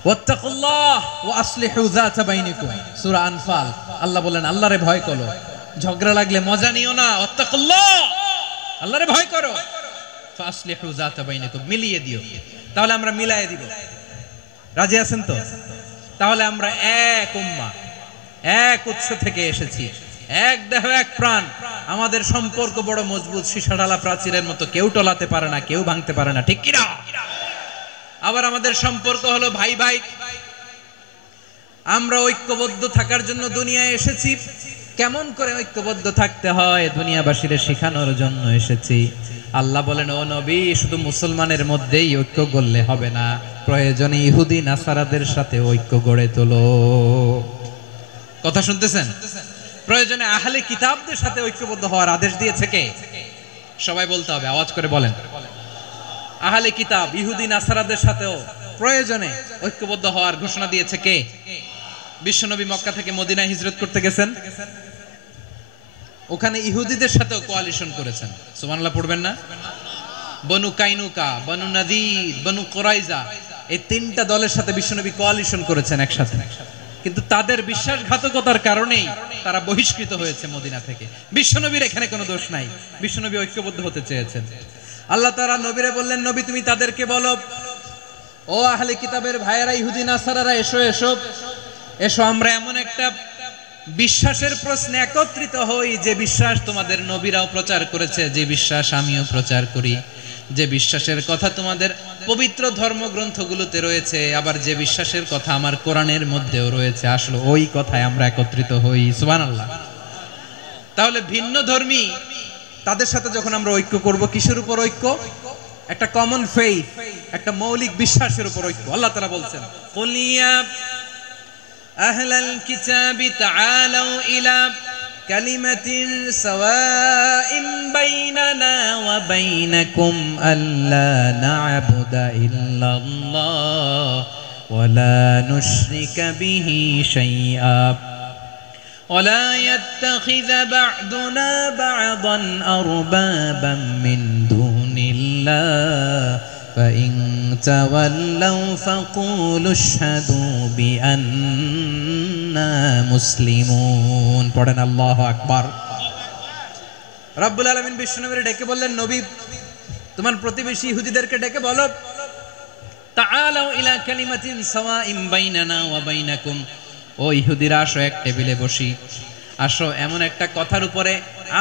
ওয়াত্তাকুল্লাহ ওয়া আসলিহু যাতা বাইনিকুম, সূরা আনফাল। আল্লাহ বলেন, আল্লাহরে ভয় করো, ঝগড়া লাগলে মজা নিও না, ওয়াত্তাকুল্লাহ, আল্লাহরে ভয় করো, ফাসলিহু যাতা বাইনিকুম, মিলিয়ে দিও। তাহলে আমরা মিলায়ে দিব, রাজি আছেন তো? তাহলে আমরা এক উম্মাহ, এক উৎস থেকে এসেছি, এক দেহ এক প্রাণ, আমাদের সম্পর্ক বড় মজবুত, সীসাঢালা প্রাচীরের মতো, কেউ টলাতে পারে না, কেউ ভাঙতে পারে না, ঠিক কি না? আবার আমাদের সম্পর্ক হলো ভাই ভাই, আমরা ঐক্যবদ্ধ থাকার জন্য দুনিয়ায় এসেছি। কেমন করে ঐক্যবদ্ধ থাকতে হয় দুনিয়াবাসীর শেখানোর জন্য এসেছি। আল্লাহ বলেন, ও নবী, শুধু মুসলমানের মধ্যেই ঐক্য গড়লে হবে না, প্রয়োজনে ইহুদি নাসারাদের সাথে ঐক্য গড়ে তোলো। কথা শুনতেছেন? প্রয়োজনে আহলে কিতাবদের সাথে ঐক্যবদ্ধ হওয়ার আদেশ দিয়েছে কে? সবাই বলতে হবে, আওয়াজ করে বলেন। আহলে কিতাব, ইহুদি নাসারাদের সাথেও প্রয়োজনে ঐক্যবদ্ধ হওয়ার ঘোষণা দিয়েছে কে? বিশ্বনবী মক্কা থেকে মদিনায় হিজরত করতে গেছেন, ওখানে ইহুদিদের সাথেও কোয়ালিশন করেছেন। সুবহানাল্লাহ পড়বেন না? বনু কাইনুকা, বনু নাদির, বনু কুরাইজা, এই তিনটা দলের সাথে বিশ্বনবী কোয়ালিশন করেছেন একসাথে। কিন্তু তাদের বিশ্বাসঘাতকতার কারণেই তারা বহিষ্কৃত হয়েছে মদিনা থেকে। বিশ্বনবীর এখানে কোনো দোষ নাই, বিশ্বনবী ঐক্যবদ্ধ হতে চেয়েছেন। আল্লাহ তাআলা নবীরে বললেন, নবী তুমি তাদেরকে বলো, ও আহলে কিতাবের ভাইয়েরা, ইহুদি নাসারারা, এসো এসো এসো, আমরা এমন একটা বিশ্বাসের প্রশ্নে একত্রিত হই, যে বিশ্বাস তোমাদের নবীরাও প্রচার করেছে, যে বিশ্বাস আমিও প্রচার করি, যে বিশ্বাসের কথা তোমাদের পবিত্র ধর্মগ্রন্থগুলোতে রয়েছে, আবার যে বিশ্বাসের কথা আমার কোরআনের মধ্যেও রয়েছে, আসলে ওই কথায় আমরা একত্রিত হই। সুবহানাল্লাহ। তাহলে ভিন্ন ধর্মী তাদের সাথে যখন আমরা ঐক্য করব, কিসের উপর ঐক্য? একটা কমন ফেইথ, একটা মৌলিক বিশ্বাসের উপর ঐক্য। আল্লাহ তাআলা বলছেন, কুল ইয়া আহলাল কিতাবি তাআলাউ ইলা কালিমাতিন সাওয়াইন বাইনানা ওয়া বাইনাকুম আল্লা না'বুদা ইল্লাল্লাহ ওয়া লা নুশরিকা বিহি শাইআ ولا يتخذ بعضنا بعضا أربابا من دون الله فإن تولوا فقولوا اشهدوا بأننا مسلمون। পড়েন আল্লাহু আকবার। রব্বুল আলামিন বিশ্বনবীকে ডেকে বললেন, নবী তোমার প্রতিবেশী ইহুদিদেরকে ডেকে বলো, তাআলাউ ইলা কালিমাতিন সাওয়াইন বাইনানা ওয়া বাইনাকুম, ও ইহুদিরা, আসো এক টেবিলে বসি, আসো এমন একটা কথার উপরে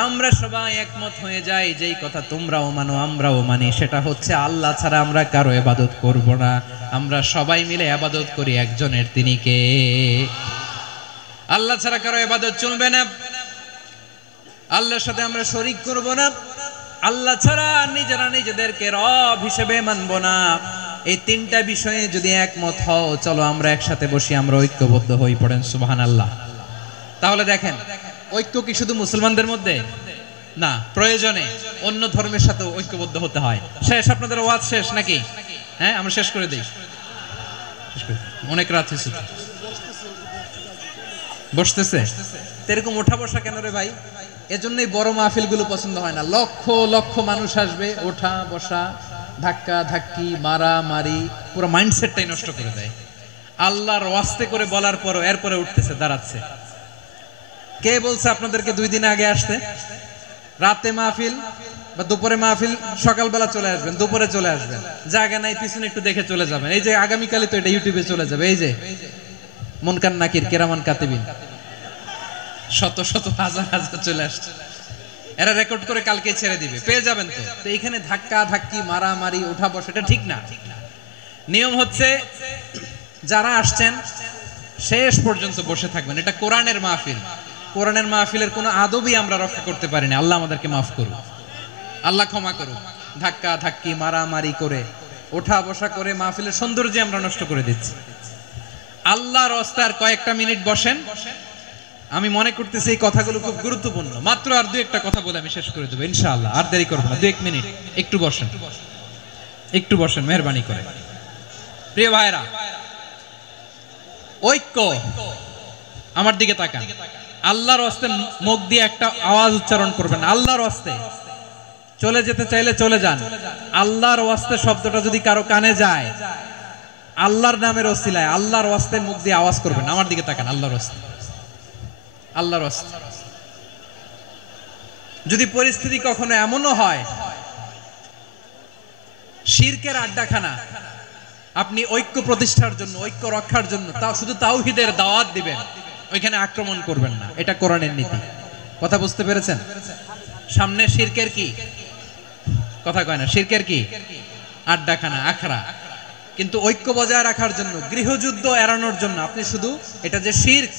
আমরা সবাই একমত হয়ে যাই, যেই কথা তোমরাও মানো আমরাও মানি, সেটা হচ্ছে আল্লাহ ছাড়া আমরা কারো ইবাদত করব না, আমরা সবাই মিলে ইবাদত করি একজনের, তিনি কে? আল্লাহ ছাড়া কারো ইবাদত চলবে না, আল্লাহর সাথে আমরা শরীক করব না, আল্লাহ ছাড়া নিজেরা নিজেদেরকে রব হিসেবে মানব না। এই তিনটা বিষয়ে যদি একমত হও, চলো আমরা একসাথে বসি, আমরা ঐক্যবদ্ধ হই। পড়েন সুবহানাল্লাহ। তাহলে দেখেন, ঐক্য কি শুধু মুসলমানদের মধ্যে না, প্রয়োজনে অন্য ধর্মের সাথে ঐক্যবদ্ধ হতে হয়। শেষ, আপনাদের ওয়াজ শেষ নাকি? হ্যাঁ, আমরা শেষ করে দিই, অনেক রাত হয়েছে। বসতেছে এরকম ওঠা বসা কেন রে ভাই? এজন্যই বড় মাহফিল গুলো পছন্দ হয় না। লক্ষ লক্ষ মানুষ আসবে, ওঠা বসা, ধাক্কা ধাক্কি, মারা মারি, পুরো মাইন্ডসেটটাই নষ্ট করে দেয়। আল্লাহর ওয়াস্তে করে বলার পরও এরপরে উঠতেছে, দাঁড়াচ্ছে। কে বলছে আপনাদেরকে 2 দিন আগে আসতে? রাতে মাহফিল বা দুপুরে মাহফিল, সকালবেলা চলে আসবেন, দুপুরে চলে আসবেন, জায়গা নাই পিছনে একটু দেখে চলে যাবেন। এই যে আগামীকালই তো এটা ইউটিউবে চলে যাবে, এই যে মুনকার নাকির কিরামান কাতিবিন, শত শত হাজার হাজার চলে আসছে, এরা রেকর্ড করে কালকে ছেড়ে দিবে, পেয়ে যাবেন। তো এইখানে ধাক্কা ধাক্কি, মারামারি, ওঠা বসা, এটা ঠিক না। নিয়ম হচ্ছে যারা আসছেন শেষ পর্যন্ত বসে থাকবেন। এটা কোরআনের মাহফিল। কোরআনের মাহফিলের কোনো আদবই আমরা রক্ষা করতে পারি না। আল্লাহ আমাদেরকে মাফ করুন, আল্লাহ ক্ষমা করুন। ধাক্কা ধাক্কি মারামারি করে ওঠা বসা করে মাহফিলের সৌন্দর্য আমরা নষ্ট করে দিচ্ছি। আল্লাহর রাস্তায় কয়েকটা মিনিট বসেন। আমি মনে করতেছি এই কথাগুলো খুব গুরুত্বপূর্ণ। মাত্র আর দুই একটা কথা বলে আমি শেষ করে দেবো ইনশাআল্লাহ। আর দেরি করবো না, 2 মিনিট। একটু বসেন, একটু বসেন মেহরবানি করে। প্রিয় ভাইরা, ঐক্য, আমার দিকে তাকান। আল্লাহর ওয়াস্তে মুখ দিয়ে একটা আওয়াজ উচ্চারণ করবেন, আল্লাহর ওয়াস্তে। চলে যেতে চাইলে চলে যান। আল্লাহর ওয়াস্তে শব্দটা যদি কারো কানে যায়, আল্লাহর নামের ওসিলায় আল্লাহর ওয়াস্তে মুখ দিয়ে আওয়াজ করবেন। আমার দিকে তাকান, আল্লাহর ওয়াস্তে, আল্লাহর ওয়াস্তে। যদি পরিস্থিতি কখনো এমনও হয় শিরকের আড্ডাখানা, আপনি ঐক্য প্রতিষ্ঠার জন্য, ঐক্য রক্ষার জন্য তাও শুধু তাওহীদের দাওয়াত দিবেন, ওইখানে আক্রমণ করবেন না। এটা কোরআনের নীতি। কথা বুঝতে পেরেছেন? সামনে শিরকের কি কথা কয় না, শিরকের কি আড্ডাখানা, আখড়া। কিন্তু ঐক্য বজায় রাখার জন্য, গৃহযুদ্ধ এড়ানোর জন্য আপনি শুধু এটা যে শিরক,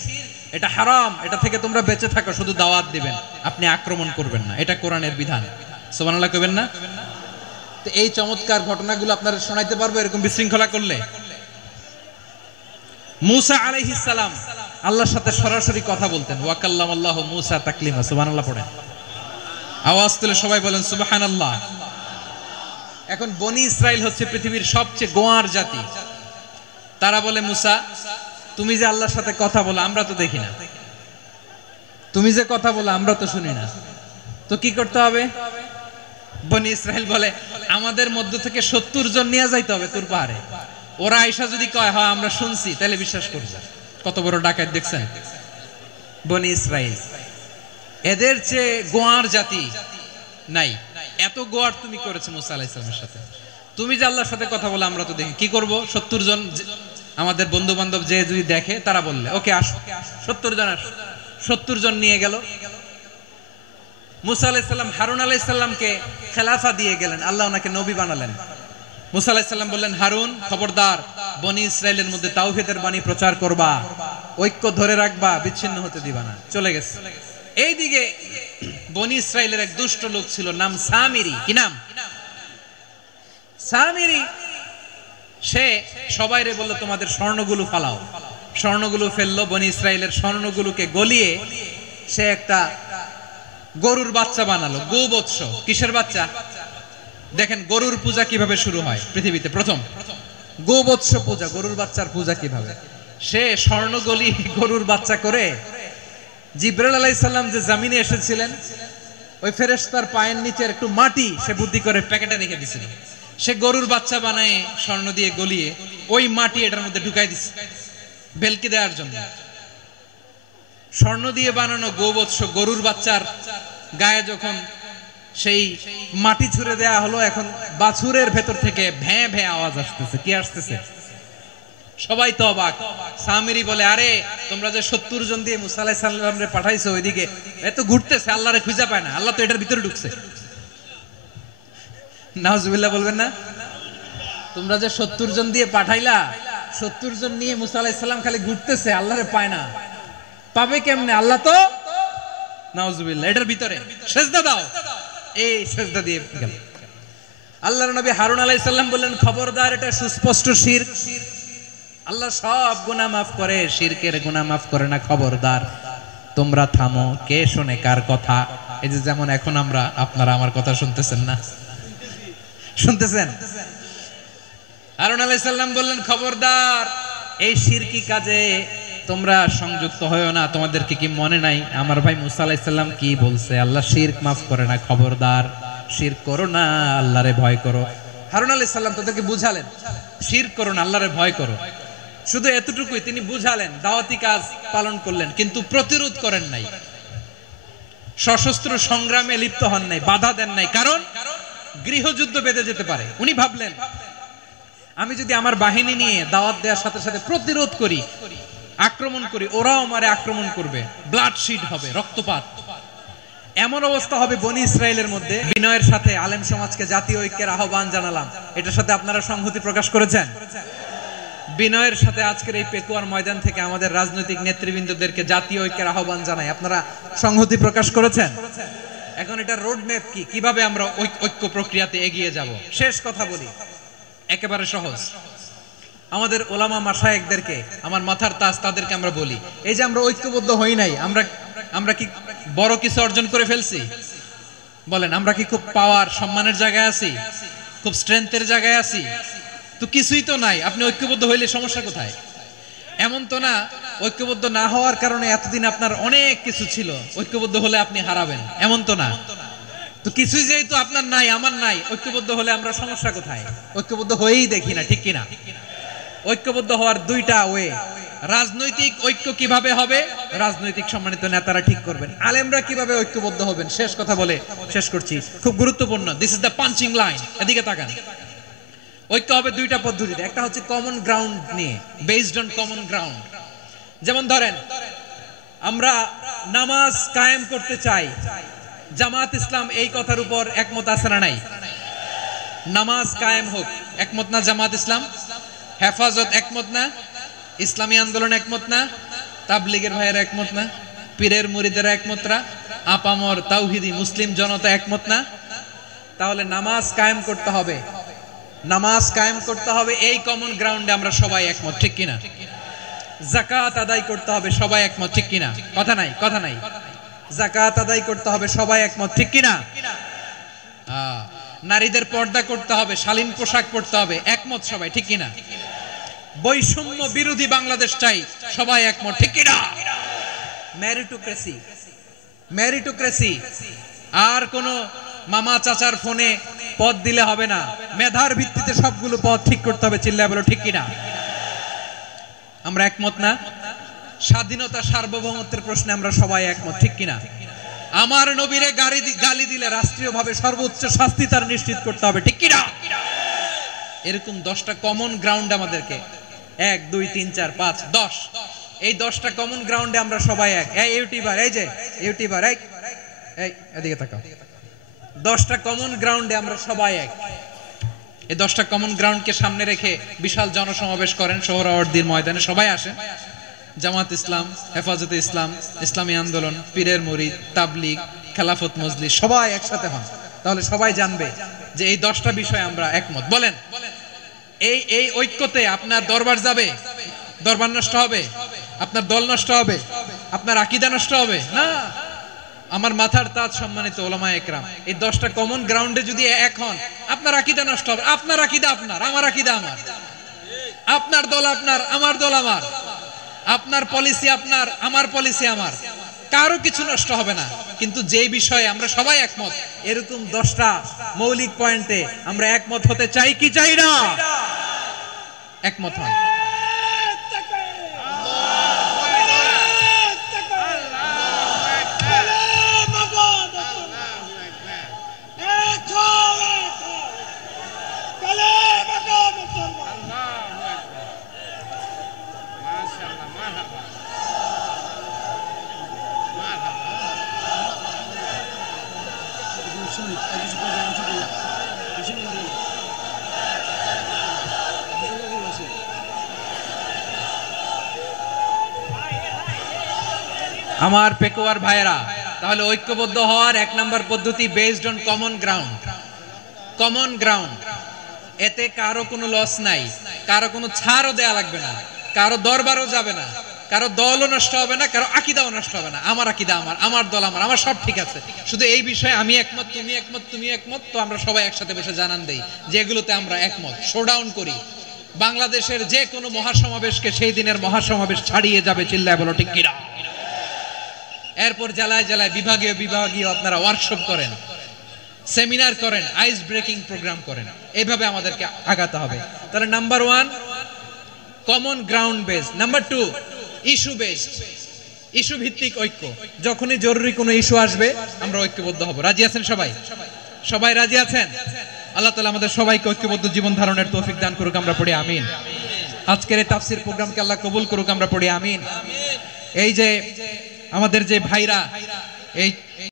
এটা হারাম, এটা থেকে তোমরা বেঁচে থাকো, শুধু দাওয়াত দিবেন, আপনি আক্রমণ করবেন না। এটা কোরআনের বিধান। সুবহানাল্লাহ কইবেন না? তো এই চমৎকার ঘটনাগুলো আপনারা শোনাইতে পারবো এরকম বিশৃঙ্খলা করলে। মূসা আলাইহিস সালাম আল্লাহর সাথে সরাসরি কথা বলতেন। ওয়া কাল্লামাল্লাহু মূসা তাকলিমা। সুবহানাল্লাহ পড়েন, আওয়াজ তুলে সবাই বলেন সুবহানাল্লাহ। এখন বনি ইসরাইল হচ্ছে পৃথিবীর সবচেয়ে গোয়ার জাতি। তারা বলে, মূসা তুমি যে আল্লাহর সাথে কথা বলো আমরা তো দেখি না, তুমি যে কথা বলো আমরা তো শুনি না, তো কি করতে হবে? বনি ইসরাইল বলে, আমাদের মধ্য থেকে 70 জন নিয়ে যাইতে হবে তুর পাহাড়ে। ওরা আয়েশা যদি কয় হ্যাঁ আমরা শুনছি, তাহলে বিশ্বাস করব। কত বড় ডাকাত দেখছেন বনি ইসরাইল। এদের চেয়ে গোয়ার জাতি নাই। এত গোয়ার তুমি করেছো মুসা আলাইহিস সালামের সাথে। তুমি যে আল্লাহর সাথে কথা বলে আমরা তো দেখি, কি করব? 70 জন আমাদের বন্ধু বান্ধব যে যদি দেখে, তারা বললে ওকে আসো, 70 জন আসো। 70 জন নিয়ে গেল। মুসা আলাইহিস সালাম হারুন আলাইহিস সালামকে খেলাফা দিয়ে গেলেন, আল্লাহ ওনাকে নবী বানালেন। মুসা আলাইহিস সালাম বললেন, হারুন খবরদার, বনি ইসরাইলের মধ্যে তাওহীদের বাণী প্রচার করবা, ঐক্য ধরে রাখবা, বিচ্ছিন্ন হতে দিবা না। চলে গেছে। এইদিকে বনি ইসরাইলের এক দুষ্ট লোক ছিল, নাম সামিরি। কি নাম? সামিরি। সে সবাইরে বলল তোমাদের স্বর্ণগুলো ফালাও। স্বর্ণগুলো ফেললো। বনি ইসরাইলের স্বর্ণগুলোকে গলিয়ে সে একটা গরুর বাচ্চা বানালো। গোবৎস। কিসের বাচ্চা? দেখেন গরুর পূজা কিভাবে শুরু হয় পৃথিবীতে প্রথম। গোবৎস পূজা, গরুর বাচ্চার পূজা কিভাবে। সে স্বর্ণ গলি গরুর বাচ্চা করে, জিবরাইল আলাইহিস সালাম যে জমিনে এসেছিলেন, ওই ফেরেশতার পায়ের নিচে একটু মাটি সে বুদ্ধি করে প্যাকেটে রেখে দিয়েছিল। সে গরুর বাচ্চা বানায় স্বর্ণ দিয়ে গলিয়ে ওই মাটি এটার মধ্যে ঢুকাই দিছে ভেলকি দেওয়ার জন্য। স্বর্ণ দিয়ে বানানো গোবৎস গরুর বাচ্চার গায়ে যখন সেই মাটি ছুঁড়ে দেয়া হলো, এখন বাছুরের ভেতর থেকে ভ্যাঁ ভ্যাঁ আওয়াজ আসতেছে। কি আসতেছে? সবাই তো অবাক। সামিরি বলে, আরে তোমরা যে 70 জন দিয়ে মুসা আলাইহিস সালামরে পাঠাইছো, ওইদিকে এত ঘুরতেছে, আল্লাহরে খুঁজে পায় না, আল্লাহ তো এটার ভিতরে ঢুকছে। নাউজুবিল্লাহ বলবেন না? তোমরা যে 70 জন দিয়ে পাঠাইলা, 70 জন নিয়ে মুসা আলাইহিস সালাম খালি ঘুরতেছে, আল্লাহরে পায় না। পাবে কেমনে? আল্লাহ তো নাউজুবিল্লাহ এটার ভিতরে। সেজদা দাও। এই সেজদা দিয়ে গেল। আল্লাহর নবী হারুন আলাইহিস সালাম বললেন, খবরদার, এটা সুস্পষ্ট শিরক। আল্লাহ সব গুনাহ মাফ করে, শিরকের গুনাহ মাফ করে না। খবরদার, তোমরা থামো। কে শুনে কার কথা? এই যে যেমন এখন আপনারা আমার কথা শুনতেছেন না? শুনতেছেন? হারুন আলাইহিস সালাম বললেন, খবরদার, এই শিরকি কাজে তোমরা সংযুক্ত হয়ো না। তোমাদেরকে কি মনে নাই আমার ভাই মুসা আলাইহিস সালাম কি বলছে? আল্লাহ শিরক মাফ করে না। খবরদার, শিরক করো না, আল্লাহরে ভয় করো। হারুন আলাইহিস সালাম তাদেরকে বুঝালেন, শিরক করো না, আল্লাহরে ভয় করো। শুধু এতটুকুই তিনি বুঝালেন, দাওয়াতি কাজ পালন করলেন, কিন্তু প্রতিরোধ করেন নাই, সশস্ত্র সংগ্রামে লিপ্ত হন নাই, বাধা দেন নাই। কারণ গৃহযুদ্ধ বেঁধে যেতে পারে। উনি ভাবলেন, আমি যদি আমার বাহিনী নিয়ে দাওয়াত দেওয়ার সাথে সাথে প্রতিরোধ করি, আক্রমণ করি, ওরাও আমারে আক্রমণ করবে, ব্লাডশিড হবে, রক্তপাত। এমন অবস্থা হবে বনি ইসরাইলের মধ্যে। বিনয়ের সাথে আলেম সমাজকে জাতীয় ঐক্যের আহ্বান জানালাম। এটার সাথে আপনারা সংহতি প্রকাশ করেছেন? বিনয়ের সাথে আজকের এই পেকুয়ার ময়দান থেকে আমাদের রাজনৈতিক নেতৃবৃন্দদেরকে জাতীয় ঐক্যের আহ্বান জানাই, আপনারা সংহতি প্রকাশ করেছেন? এখন এটা রোড ম্যাপ কি, কিভাবে আমরা ঐক্য প্রক্রিয়াতে এগিয়ে যাব? শেষ কথা বলি, একেবারে সহজ। আমাদের ওলামা মাশায়েখদেরকে, আমার মাথার তাজ, তাদেরকে আমরা বলি, এই যে আমরা ঐক্যবদ্ধ হই নাই, আমরা কি বড় কিছু অর্জন করে ফেলছি? বলেন, আমরা কি খুব পাওয়ার সম্মানের জায়গায় আছি? খুব স্ট্রেংথের জায়গায় আছি? তো কিছুই তো নাই। আপনি ঐক্যবদ্ধ হইলে সমস্যা কোথায়? এমন তো না ঐক্যবদ্ধ না হওয়ার কারণে এতদিন আপনার অনেক কিছু ছিল, ঐক্যবদ্ধ হলে আপনি হারাবেন, এমন তো না। তো কিছুই যেহেতু আপনার নাই, আমার নাই, ঐক্যবদ্ধ হলে আমরা সমস্যা কোথায়? ঐক্যবদ্ধ হয়েই দেখি না, ঠিক কিনা? ঐক্যবদ্ধ হওয়ার দুইটা ওয়ে। রাজনৈতিক ঐক্য কিভাবে হবে? রাজনৈতিক সম্মানিত নেতারা ঠিক করবেন। আলেমরা কিভাবে ঐক্যবদ্ধ হবেন? শেষ কথা বলে শেষ করছি, খুব গুরুত্বপূর্ণ। This is the punching line. এদিকে তাকান। ঐক্য হবে দুইটা পদ্ধতিতে। একটা হচ্ছে কমন গ্রাউন্ড নিয়ে, বেসড অন কমন গ্রাউন্ড। যেমন ধরেন, আমরা নামাজ কায়েম করতে চাই, জামাত ইসলাম এই কথার উপর একমত আছে না নাই? নামাজ কায়েম হোক, একমত না জামাত ইসলাম? হেফাজত একমত না? ইসলামী আন্দোলন একমত না? তাবলীগের ভাইয়েরা একমত না? পীরের মুরিদেরা একমত না? আপামর তাওহীদি মুসলিম জনতা একমত না? তাহলে নামাজ কায়েম করতে হবে, নামাজ কায়েম করতে হবে, এই কমন গ্রাউন্ডে আমরা সবাই একমত, ঠিক কিনা? যাকাত আদায় করতে হবে, সবাই একমত, ঠিক কিনা? কথা নাই, কথা নাই। যাকাত আদায় করতে হবে, সবাই একমত, ঠিক কিনা? নারীদের পর্দা করতে হবে, শালীন পোশাক পরতে হবে, একমত সবাই, ঠিক কিনা? বৈষম্য বিরোধী বাংলাদেশ চাই, সবাই একমত, ঠিক কিনা? মেরিটোক্রেসি, মেরিটোক্রেসি, আর কোন মামা চাচার ফোনে পদ দিলে হবে না, মেধার ভিত্তিতে সবগুলো পদ ঠিক করতে হবে, চিল্লায় বলো ঠিক কিনা? আমরা একমত না? স্বাধীনতা সার্বভৌমত্বের প্রশ্নে আমরা সবাই একমত, ঠিক কিনা? আমার নবীরে গালি দিলে রাষ্ট্রীয়ভাবে সর্বোচ্চ শাস্তি তার নিশ্চিত করতে হবে, ঠিক কিনা? এরকম 10টা কমন গ্রাউন্ড আমাদেরকে, 1 2 3 4 5 10, এই 10টা কমন গ্রাউন্ডে আমরা সবাই এক। এই ইউটিউবার, এই যে ইউটিউবার, এই এদিকে তাকাও। 10টা কমন গ্রাউন্ডে আমরা সবাই এক। এই 10টা কমন গ্রাউন্ডকে সামনে রেখে বিশাল জনসমাবেশ করেন সোহরাওয়ার্দীর ময়দানে, সবাই আসেন। জামাত ইসলাম, হেফাজতে ইসলাম, ইসলামী আন্দোলন, পীরের মুরিদ, তাবলীগ, খেলাফত মজলিস, সবাই একসাথে হন। তাহলে সবাই জানবে যে এই 10টা বিষয়ে আমরা একমত। বলেন, এই ঐক্যতে আপনার দরবার যাবে? দরবার নষ্ট হবে? আপনার দল নষ্ট হবে? আপনার আকীদা নষ্ট হবে? না। আমার মাথার তাজ সম্মানিত ওলামায়ে একরাম, এই 10টা কমন গ্রাউন্ডে যদি এক হন, আপনার আকীদা নষ্ট হবে। আপনার আকীদা আপনার, আমার আকীদা আমার, আপনার দল আপনার, আমার দল আমার, আপনার পলিসি আপনার, আমার পলিসি আমার, কারো কিছু নষ্ট হবে না। কিন্তু যে বিষয়ে আমরা সবাই একমত, এরকম 10টা মৌলিক পয়েন্টে আমরা একমত হতে চাই কি চাই না? একমত হন। আমার পেকুয়ার ভাইরা, তাহলে ঐক্যবদ্ধ হওয়ার 1 নম্বর পদ্ধতি based on common ground. Common ground, এতে কারো কোনো লস নাই, কারো কোনো ছাড়ও দেয়া লাগবে না, কারো দরবারও যাবে না, কারো দলও নষ্ট হবে না, কারো আকীদাও নষ্ট হবে না। আমার আকীদা আমার, আমার দল আমার, আমার সব ঠিক আছে। শুধু এই বিষয়ে আমি একমত, তুমি একমত, তুমি একমত, তো আমরা সবাই একসাথে বসে জানান দেই যে এগুলোতে আমরা একমত। শোডাউন করি। বাংলাদেশের যে কোনো মহাসমাবেশকে সেই দিনের মহাসমাবেশ ছাড়িয়ে যাবে, চিল্লায় বলো ঠিক কিনা? এরপর জেলায় জেলায় বিভাগীয় বিভাগীয় আপনারা ওয়ার্কশপ করেন, সেমিনার করেন, আইস ব্রেকিং প্রোগ্রাম করেন। এইভাবে আমাদেরকে আগাতে হবে। তাহলে number 1 common ground base. Number 2 issue based, issue ভিত্তিক ঐক্য। যখনই জরুরি কোনো ইস্যু আসবে আমরা ঐক্যবদ্ধ হব। রাজি আছেন সবাই? সবাই রাজি আছেন? আল্লাহ তাআলা আমাদের সবাইকে ঐক্যবদ্ধ জীবন ধারণের তৌফিক দান করুক, আমরা পড়ি আমিন। আজকের এই তাফসীর প্রোগ্রামকে আল্লাহ কবুল করুক, আমরা পড়ি আমিন। এই যে আমাদের যে ভাইরা, এই